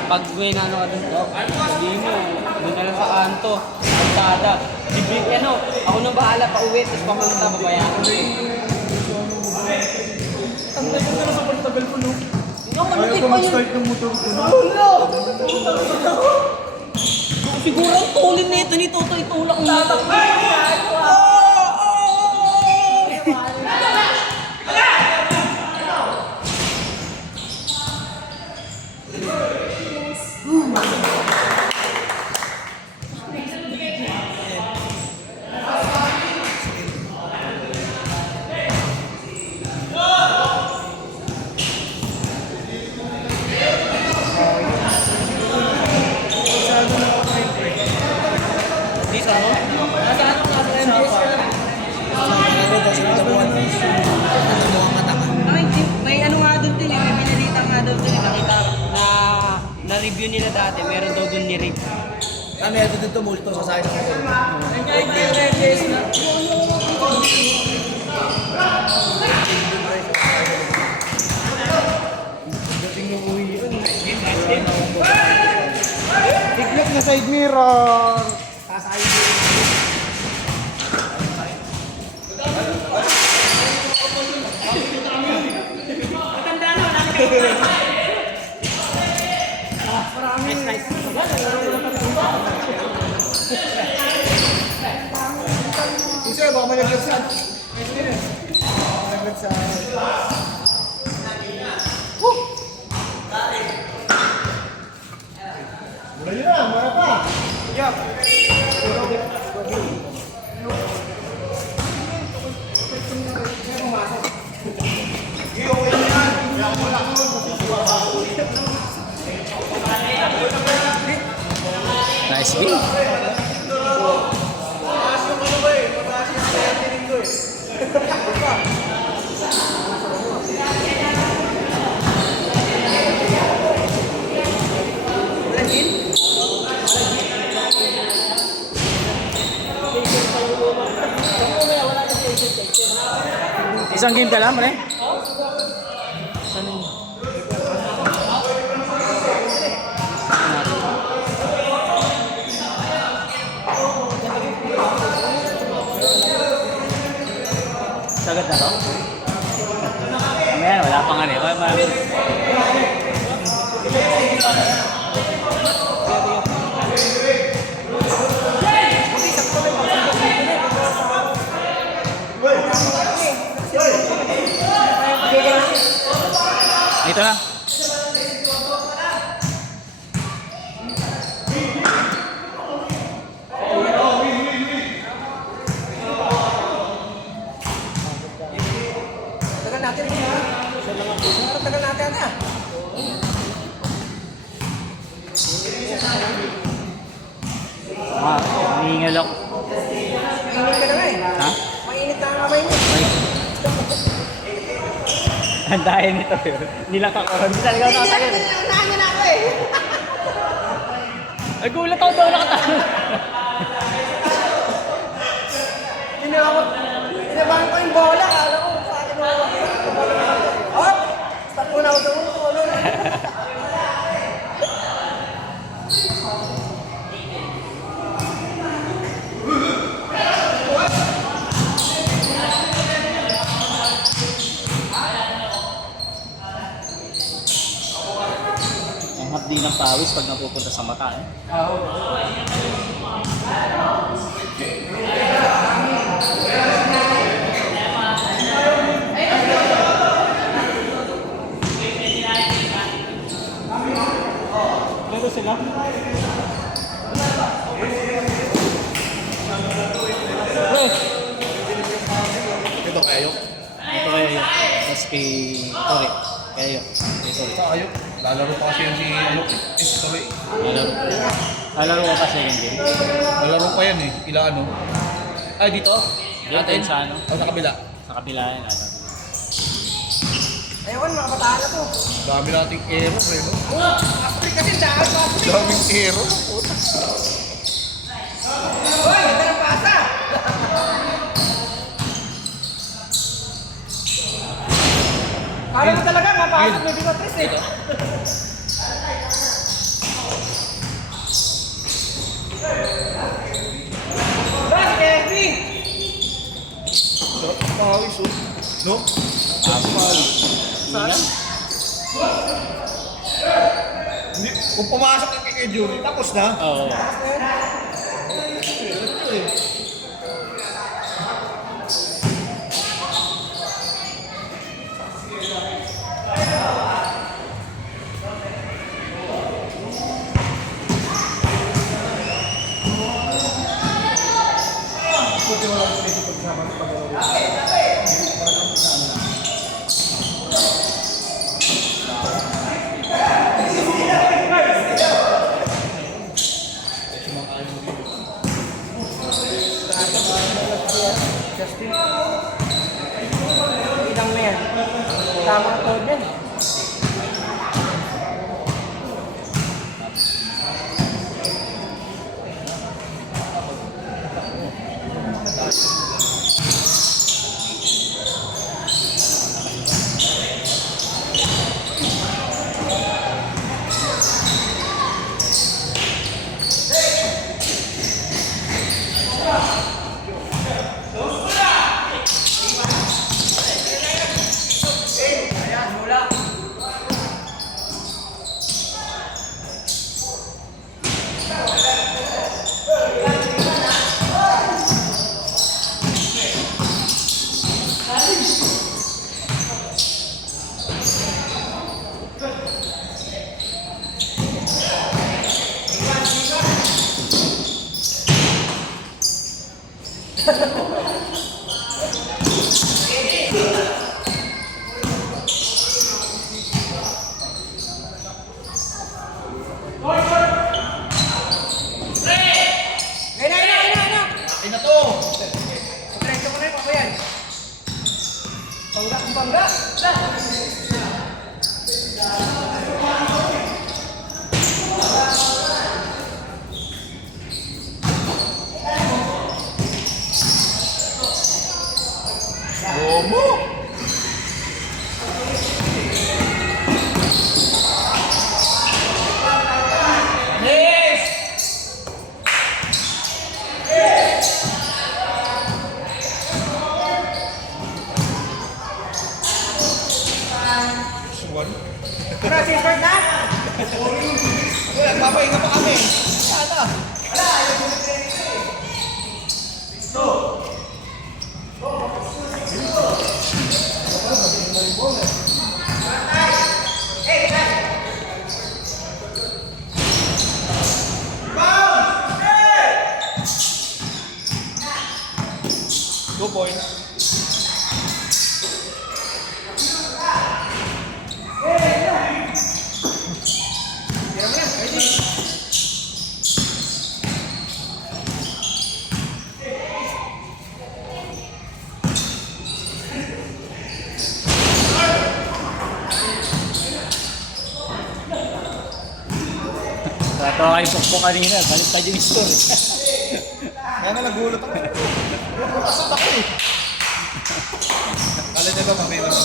pag may nano ka dun, sabihin mo, doon ka lang sa kanto, kalsada. Ako nang bahala pa uwi, tapos papunta, babayaran ko. Ang tagal na sa portable ko, no? Kaya ko mag-start ng motor ko. Siguro ang tulin nito ni Toto, itulak mo nito. May ano nga doon din, may binalita nga doon din, nakita na review nila dati, meron daw doon ni-review. Meron din tumulto sa side ng motor. Ay, kaya Reyes na. Dating ng uwi yun. Tignan na side mirror. Isa, baka malaglasan. Malaglasan. Mula nyo na, mara pa. Nice win. Isang game ka lang, pre? Sagat na to? Ayan, wala pang ano eh. Ito na. Tagal natin ha. Tagal natin ha. Hihingal ako. Mainit ka na nga eh. Ha? Mainit na ang kamay mo. Ang daya nito yun. Hindi lang kakoron. Hindi talaga ako nakasagin. Unahan niya na ako eh. Ay, gulat ako daw nakatawa. Inabahan ko yung bola. Kala ko sa akin mo. Hop! Stop muna ako sa mundo. Ang hapdi ng pawis pag napupunta sa mata. Eh. Meron sila? Ito kayo. Ito kayo yun. Tapos kay Tori. Kaya yun. Kay Tori. Kayo. Lalaro pa kasi yung si ano. Sorry. Lalaro. Lalaro ko pa second game. Lalaro pa yan eh. Ilang ano. Ay dito? Dito sa ano? O sa kabila. Sa kabila yan. Lalaro. Ayun, mga bataan na to. Dami nating ero, pre. Astrid kasi dahil pa. Daming ero. Hoy, ito na pasa. Kala mo talaga, napasok na Beatrice eh. Bas, Kirby! Pawis, oh. No? Pawis. Saan? Hindi, kung pumasok yung kay Jury, tapos na. Oo. Ilang na yan. Tamang tawag yan. Nagpapahinga pa kami. Sana. Go point. Tatawa kayo po kanina, baliktad yung score. Kaya nga nagulat ako. Nakasot ako eh. Kala niya ba kami naman?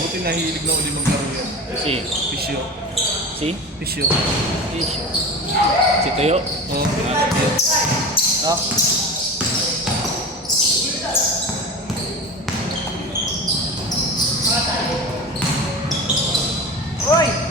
Buti nahilig na uli maglaro yan. Kasi, Pisyo. Si? Pisyo. Si Tuyo? Oo, pinasok. No? Hoy!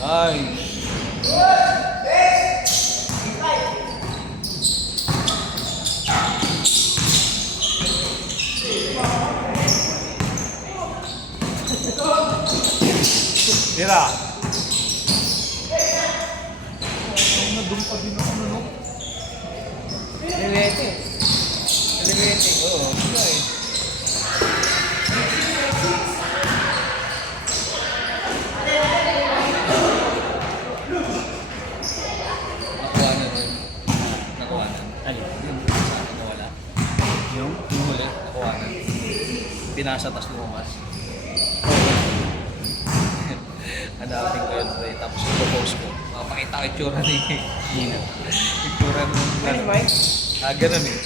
Nice. Tira. Nadumpa din ako no. Lilete. Lilete. Oo, wala eh. Nakuha na rin. Nakuha na. Alin? Yun, sana nawala. Yung? Yung huli, nakuha na. Pinasa tas lumas. Hanapin ko yun, pre. Tapos i-propose ko. Makapakita ko itsura ni... Nina. Itsura ng... Ano, Mike? Ganun eh.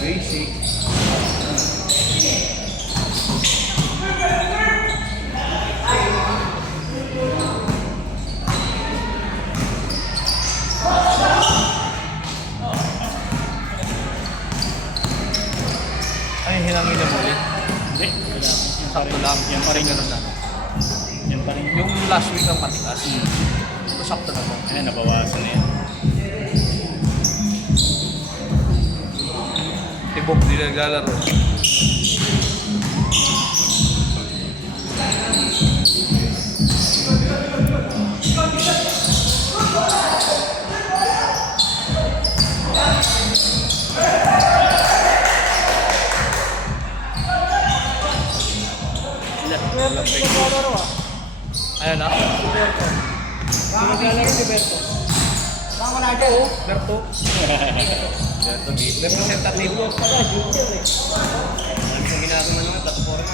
Basic. Ay, hinangin na muli. Hindi. Wala. Yung pa Sakto rin. lang. Yung pa rin. Ganun na. Yung pa rin. Yung last week ang matikas. Sakto na to. Ayan, nabawasan na yan. Tibok, di naglalaro. Naglalaro ah. Ayan na. Naglalaro si Berto. Saan ko natin? Berto. Berto, di. Representative. Pala, junior eh. Ano yung ginagawa naman? Platform.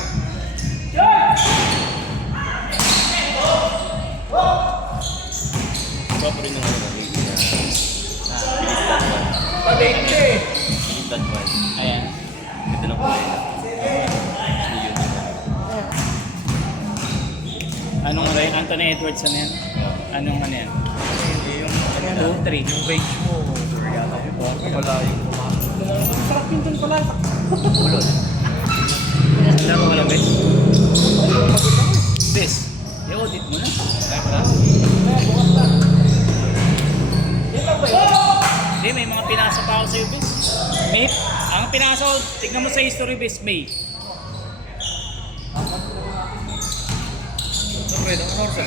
Iba pa rin ang ano. Palengke! That one. Ayan. Ganda ng kulay na. Anong ano yun? Anthony Edwards ano yan? Anong ano yan? Yung 2-3. Yung range mo. Wala yung Sarap yun dun pala. ulol. Laro ka lang, Bes? Bes, i-audit mo na. Kaya mo na? Yan lang ba yun? Hindi, may mga pinasa pa ako sa'yo, Bes. May, ang pinasa ko, tignan mo sa history, Bes, May. Siyempre, ang honor sa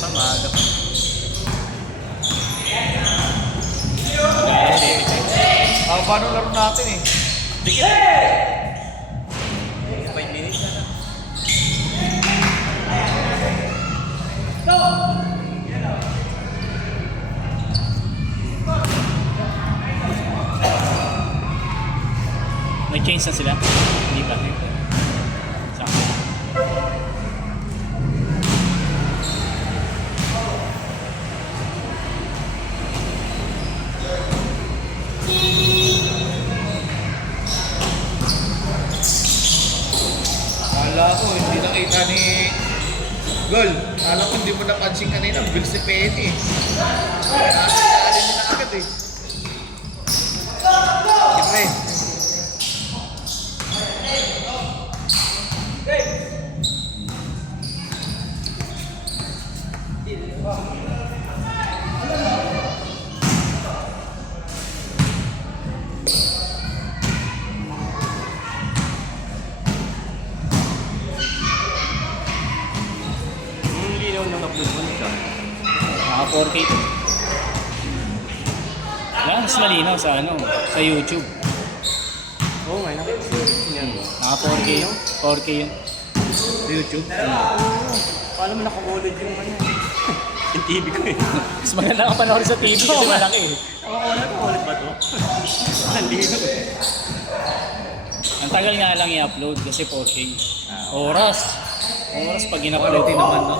Pamaga pa. paano laro natin eh? Dikit. 5 minutes na na. May change na sila? Hindi pa. Sakto. kita ni Gol. Alam ko hindi mo napansin kanina, bills ni Penny. Nakakalimutan na agad eh. Siyempre. Yung linaw nung upload mo siya. Naka 4K to. Mas malinaw sa sa YouTube. Oo nga, nakita yan. Naka 4K yun. 4K yun. Sa YouTube. Paano mo nakakulod yung ano? Yung TV ko eh. Mas maganda ka panoorin sa TV kasi malaki eh. Nakakulod ba to? Ang linaw eh. Ang tagal nga lang i-upload kasi 4K. Oras pag in-upload din naman, no?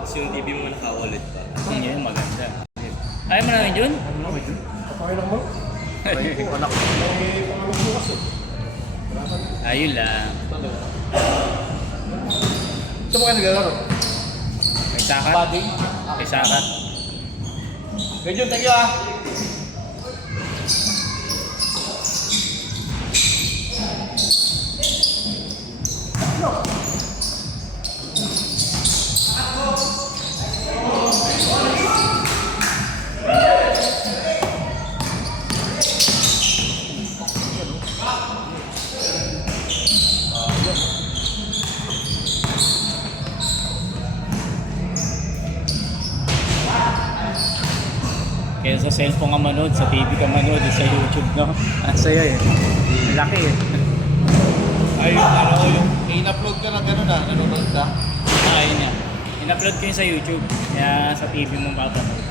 Kasi yung TV mo nakakulod pa. Yun, maganda. Ayaw mo namin yun? Pakailan mo? Ay, anak ko. May pangalang bukas eh. Ayun lang. Saan mo kayo naglalaro? May sakat. May sakat. Medyo, thank you ah. Kaya sa cellphone ka manood, sa TV ka manood, sa YouTube, no? Ang saya eh. Laki eh. Ay, yung in-upload ka na gano'n ah, nanonood ka? Ayun niya. In-upload ko yun sa YouTube. Kaya sa TV mo mapapanood.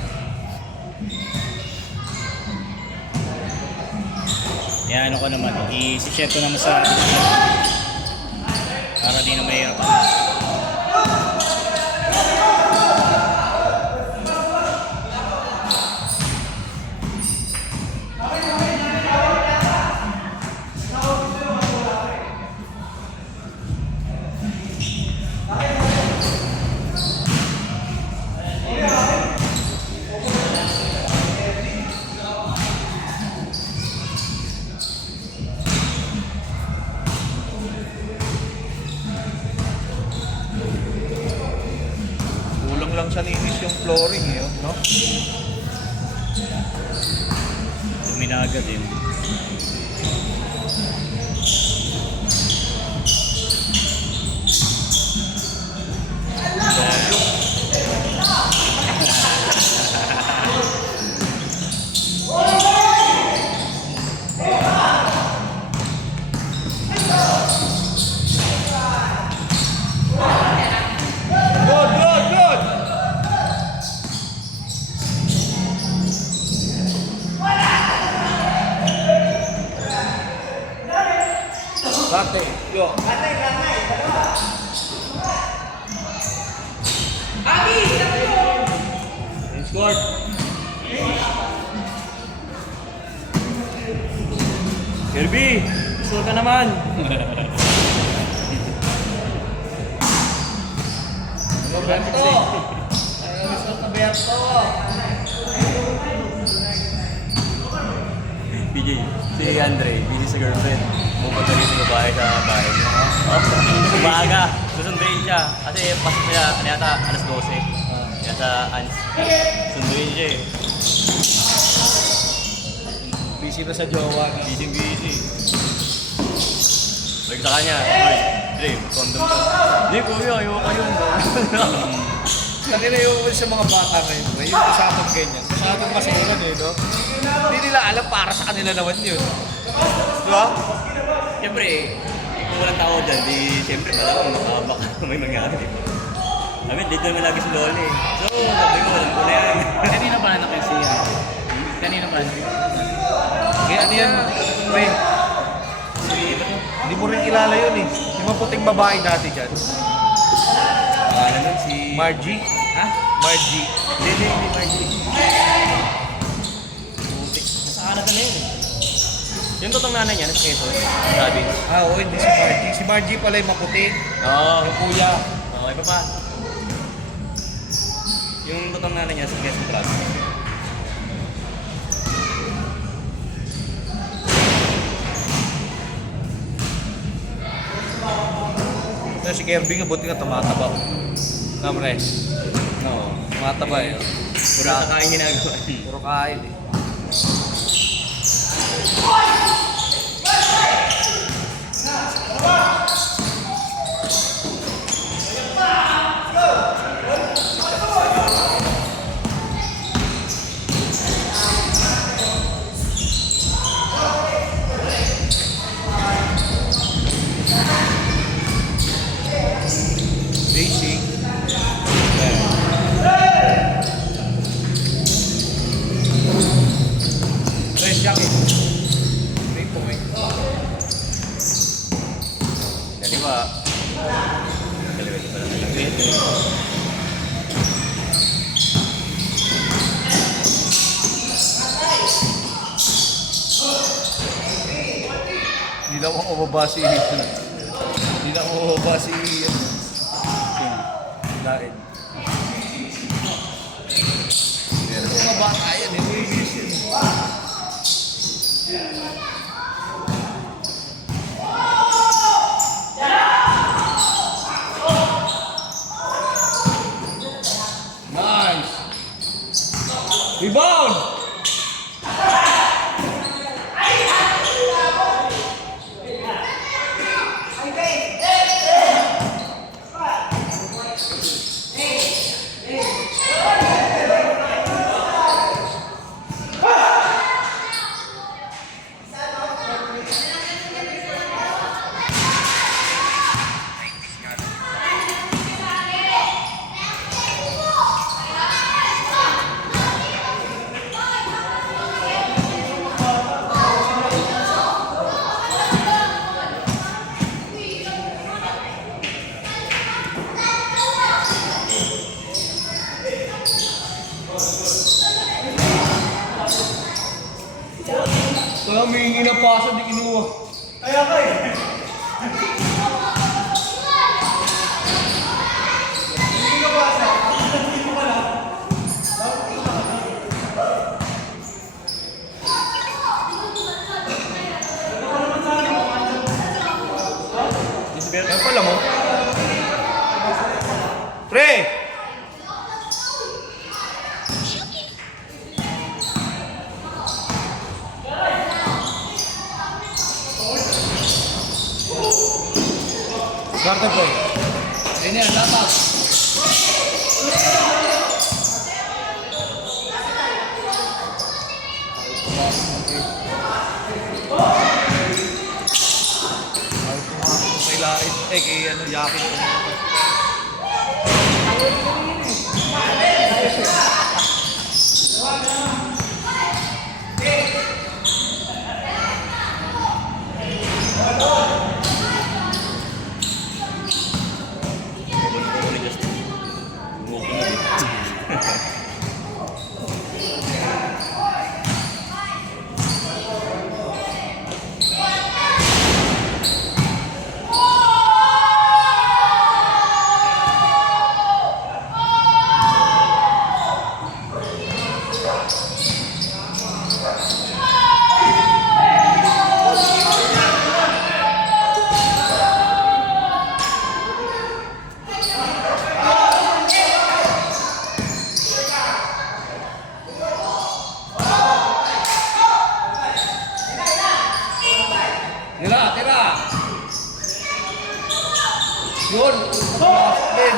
Yan ano ko naman. I-share ko naman sa para di na mahirap. Kulang lang sa linis yung flooring eh, no? Luminaga din. Good, good, good! Bate, yo. Scored. Kirby, gusto ka naman. Roberto. Ay, result na Berto. PJ, si Andre, busy sa girlfriend. Pupunta rin sa babae sa bahay niya. Umaga, susunduin siya. Kasi pasok niya, ano yata, alas 12. Kaya sa ANS, sunduin siya eh. Busy na sa jowa. Busy. Sabi ko sa kanya, Uy, Dre, condom ka. Hindi, kuya, ayoko yun. Kanina yung sa mga bata ngayon, yung usapang ganyan. Masyadong masunan eh, no? Hindi nila alam para sa kanila naman yun. Di ba? Siyempre, kung walang tao dyan, di siyempre malamang baka may mangyari. Kami, dito naman lagi si Loli eh. So, sabi ko, alam ko na yan. Kanina pa anak yung siya. Kanina pa anak. Kaya ano yan, pre? Hindi mo rin kilala yun eh. Yung mga puting babae dati dyan. Pangalan nun si... Margie? Ha? Margie. Hindi, Margie. Canada na yun eh. Yung totoong nanay niya, nasa Quezon. Sabi. Oo, hindi si Margie. Si Margie pala yung maputi. Oo. Yung kuya. Okay pa pa. Yung totoong nanay niya sa Quezon Province. Pero si Kirby nga, buti nga tumataba. Namres. Oo, tumataba eh. Puro sa kain ginagawa. Puro kain eh. Basic. Fresh jacket. 3 point. Kaliwa. Kaliwa ito pala talaga. Hindi na ako mababa si... Hindi na ako mababa si... Dain. Pero kung mabata yan, hindi yun. Nice! Rebound! Kaya humingi ng pasa, di kinuha. Kaya ka eh. Hindi ka ba sa? Hindi ko pala. Kaya pala mo. Pre! Garter boy. Ini yan, dapat. Ay, pumasok kay Lain. Kay ano, Yakin. Tira! Yun! Pumasok din!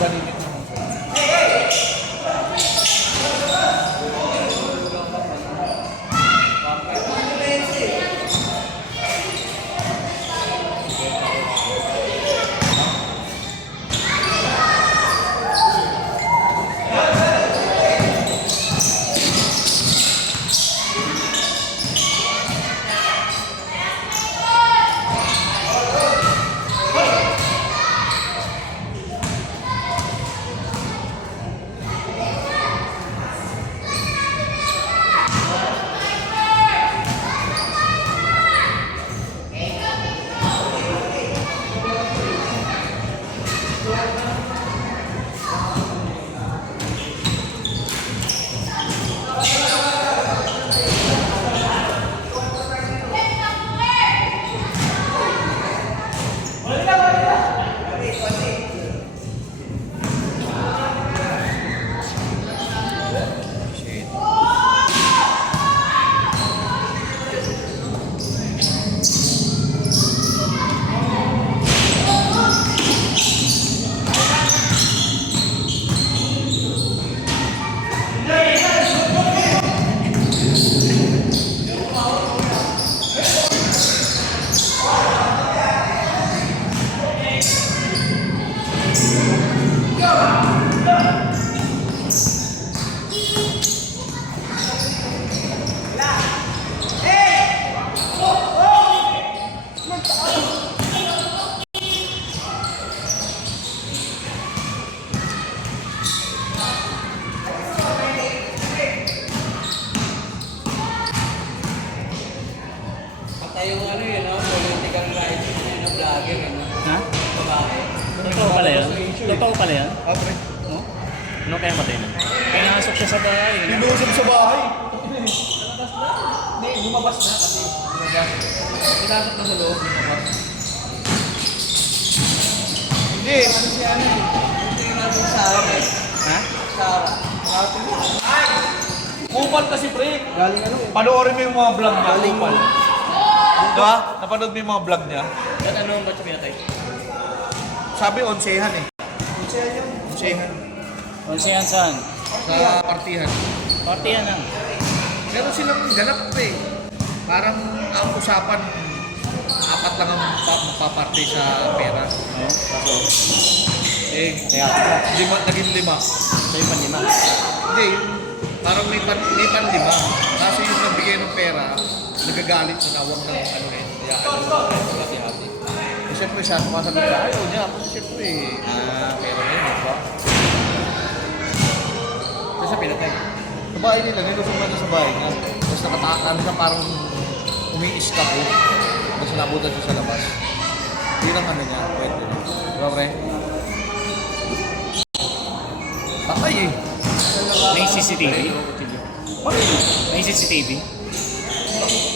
Galinit naman siya. Yung ano yun, no? Political rights, yun, no? Vlogger, yun, no? Ha? Babae. Totoo pala yun? Totoo pala yun? Pre. Oh? Ano kaya matay na? Pinasok siya sa bahay. Pinuusap sa bahay. Hindi, lumabas na kasi. Pinasok na sa loob, lumabas. Hindi. Ano si ano eh? Ito yung natin Sarah eh. Ha? Sarah. Kupal kasi, pre. Galing ano eh. Panoorin mo yung mga vlog niya. Galing Kupal. Diba? Napanood mo yung mga vlog niya? Ba't ano ang ba't siya pinatay? Sabi, onsehan eh. Onsehan. Onsihan saan? Sa partihan. Partihan lang. Meron silang ganap eh. Parang ang usapan, apat lang ang magpaparte sa pera. Oo. Kaso, Eh, kaya, naging lima. sa'yo pa lima. Hindi, parang may panlima. Kasi yung nagbigay ng pera, nagagalit sa nawang ng ano eh. Kaya ano, hati-hati. Eh, siyempre siya, sumasagot siya, ayaw niya. Kasi siyempre, pera na yun, di ba? Kasi siya pinatay. Sa bahay nila, ganito sa bahay niya. Tapos nakatakan siya, parang umi-escape eh. Tapos nabutan siya sa labas. Yun ang ano niya, pwede. Di ba, pre? Patay eh. May CCTV? May CCTV?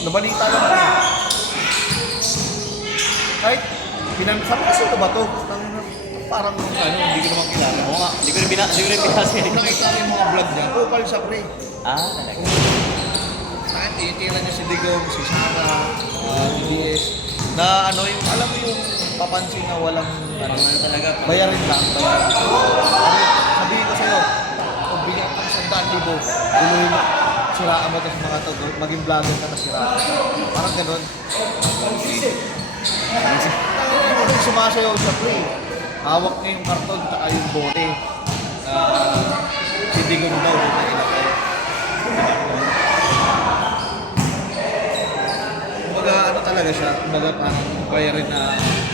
Nabalita lang ako. Kahit, sabi kasi ito ba to? Parang ano, hindi ko naman kilala. Oo nga, hindi ko rin binasa. Kung nakita ko yung mga vlog niya, kupal siya pre. Ah, talaga. Kahit tinitira niya si Digong, si Sarah, si DS, na ano, yung, alam mo yung papansin na walang ano, talaga. bayarin lang. Sabihin ko sa'yo, kung bigyan ka ng 100,000, guluhin mo, siraan mo tapos mga to, maging vlogger ka na siraan. Parang ganun. Sumasayaw siya pre. Hawak niya yung karton at yung bote. Si Digong daw, na ilagay. Kumbaga ano talaga siya, kumbaga parang bayarin na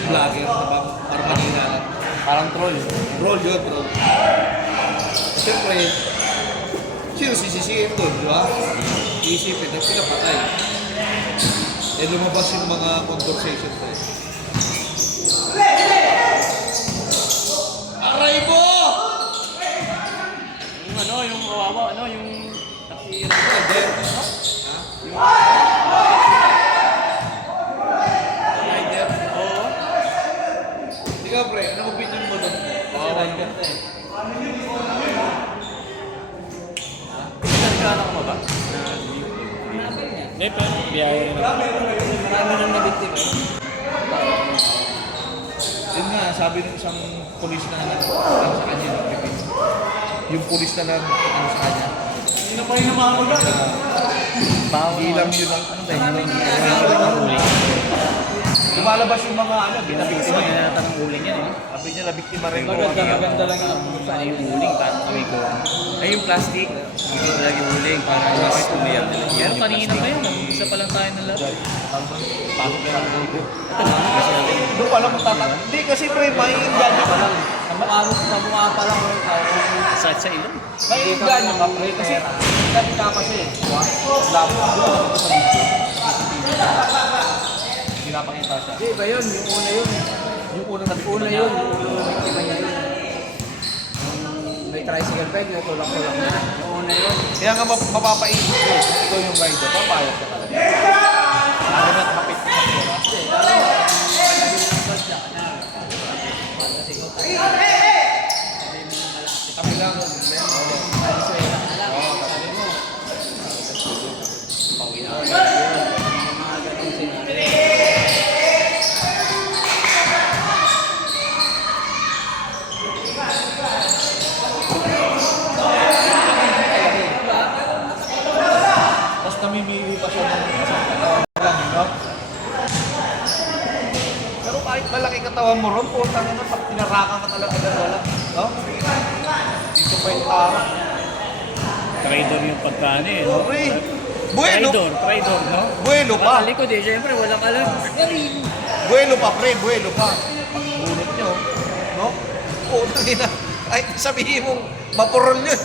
vlogger, diba? Parang kanina lang. Parang troll. Troll yun, troll. Siyempre, sino sisisihin doon, di ba? Iisipin na pinapatay. Eh lumabas yung mga conversation tayo. Aray mo! Yung ano, yung kawawa, ano, yung nakihirap. Then, Rider. Oo. ikaw pre, ano opinion mo doon? Kawawa yung ganda eh. Nagkana ka ba? Hindi, pero biyahe rin ako. Marami nang nabiktima. Eh Yun nga, sabi ng isang pulis na ano sa kanya, yung pulis na ano sa kanya. Hindi na pa rin namamaga. Hindi lang yun ang ano ba yun? Lumalabas yung mga ano, binabiktima. Kasi nanatan ng uling yan eh. Sabi niya, nabiktima rin ko. Maganda lang ang Ano yung uling? Paano kami ko? Ay, yung plastic. Hindi talaga yung uling. Para mas umiyak nila. Pero kanina pa yun. Isa pa lang tayo ng lahat. Pasok na ng ligo. Doon pala magtatanong. Hindi kasi pre, may inganyo ka lang. sa mukha pa lang. Sakit sa ilong. May inganyo ka pre, kasi dati ka kasi. Labo ka doon sa video. Pinapakita siya. Hindi ba yun? Yung una yun. Yung unang nabiktima Una niya. yun. Yung biktima niya yun. May tricycle bag na tulak-tulak na. Yung una yun. Kaya nga mapapaisip ko, ikaw yung rider, papayag ka talaga. Lalo na't hapit ka sa pera. Kami lang. Tapos namimili pa siya ng lang, no? Pero kahit malaki katawan mo ron, putang ina, pag pinarakan ka talaga agad wala. No? Dito pa yung tara. Trader yung pagkano eh. No? Pre, bueno, Trader, no? bueno pa. Patalikod eh. Siyempre, walang alam. Bueno pa, pre, bueno pa. Pag-bunot nyo, no? Putang ina. Ay, sabihin mong mapurol yun.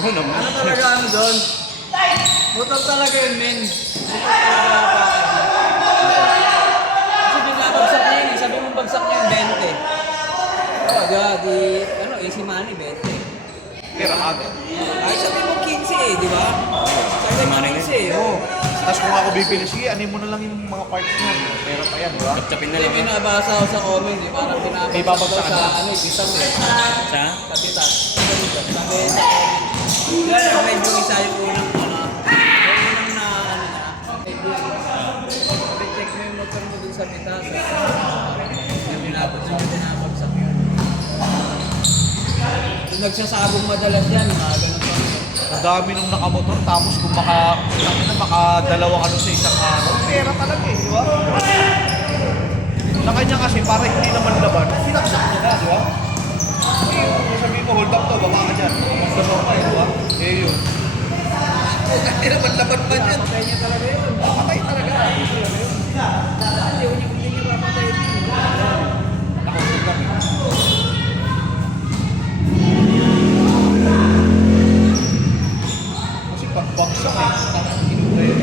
Ano naman? Ano talaga ano doon? Motor talaga yun, men. Motor talaga kasi bigla bagsak niya yun eh. Sabi mong bagsak niya yung 20. Talaga, di, ano, easy money, 20. Pero agad. Ay, sabi mo 15 eh, di ba? Sabi mo 15 eh, oh. Tapos kung ako bibili, sige, anin mo na lang yung mga parts niya. Pero pa yan, di ba? Tapin na Hindi, lang. binabasa ko sa comment eh. Parang May babagsak sa na. ano eh, isang eh. Sa? Kapitan. Sabi sa comment. Yan, medyo isa yung unang ano. Yung unang na ano na. Check mo yung motor mo dun sa pitas. Yung binabagsak yun. Yung nagsasabong madalas yan, mga ganun pa. Ang dami nung nakamotor, tapos kung makadalawa ka nun sa isang araw, pera talaga eh, di ba? Sa kanya kasi, para hindi naman laban, sinaksak niya na, di ba? Eh, yung sabihin mo, hold up to, baba ka dyan. Mas na ka eh, di ba? Eh, yun. Hindi naman laban pa dyan. Patay niya talaga yun. Patay talaga. Hindi niya papatay yun. Nakausin lang eh. Kasi pagbagsak eh.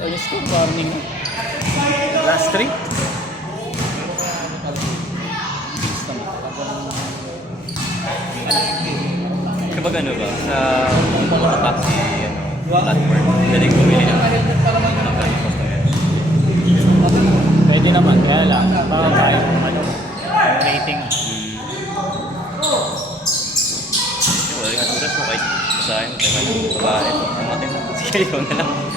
Alis ko, warning na. Last 3? Kapag ano ba, sa mga taxi, platform, daling bumili ng ganito. Pwede naman, kaya lang, baka kahit ano, rating. Wala nga oras mo kahit basahin mo, teka lang, babae. Ang matin mo, sige, ikaw na lang.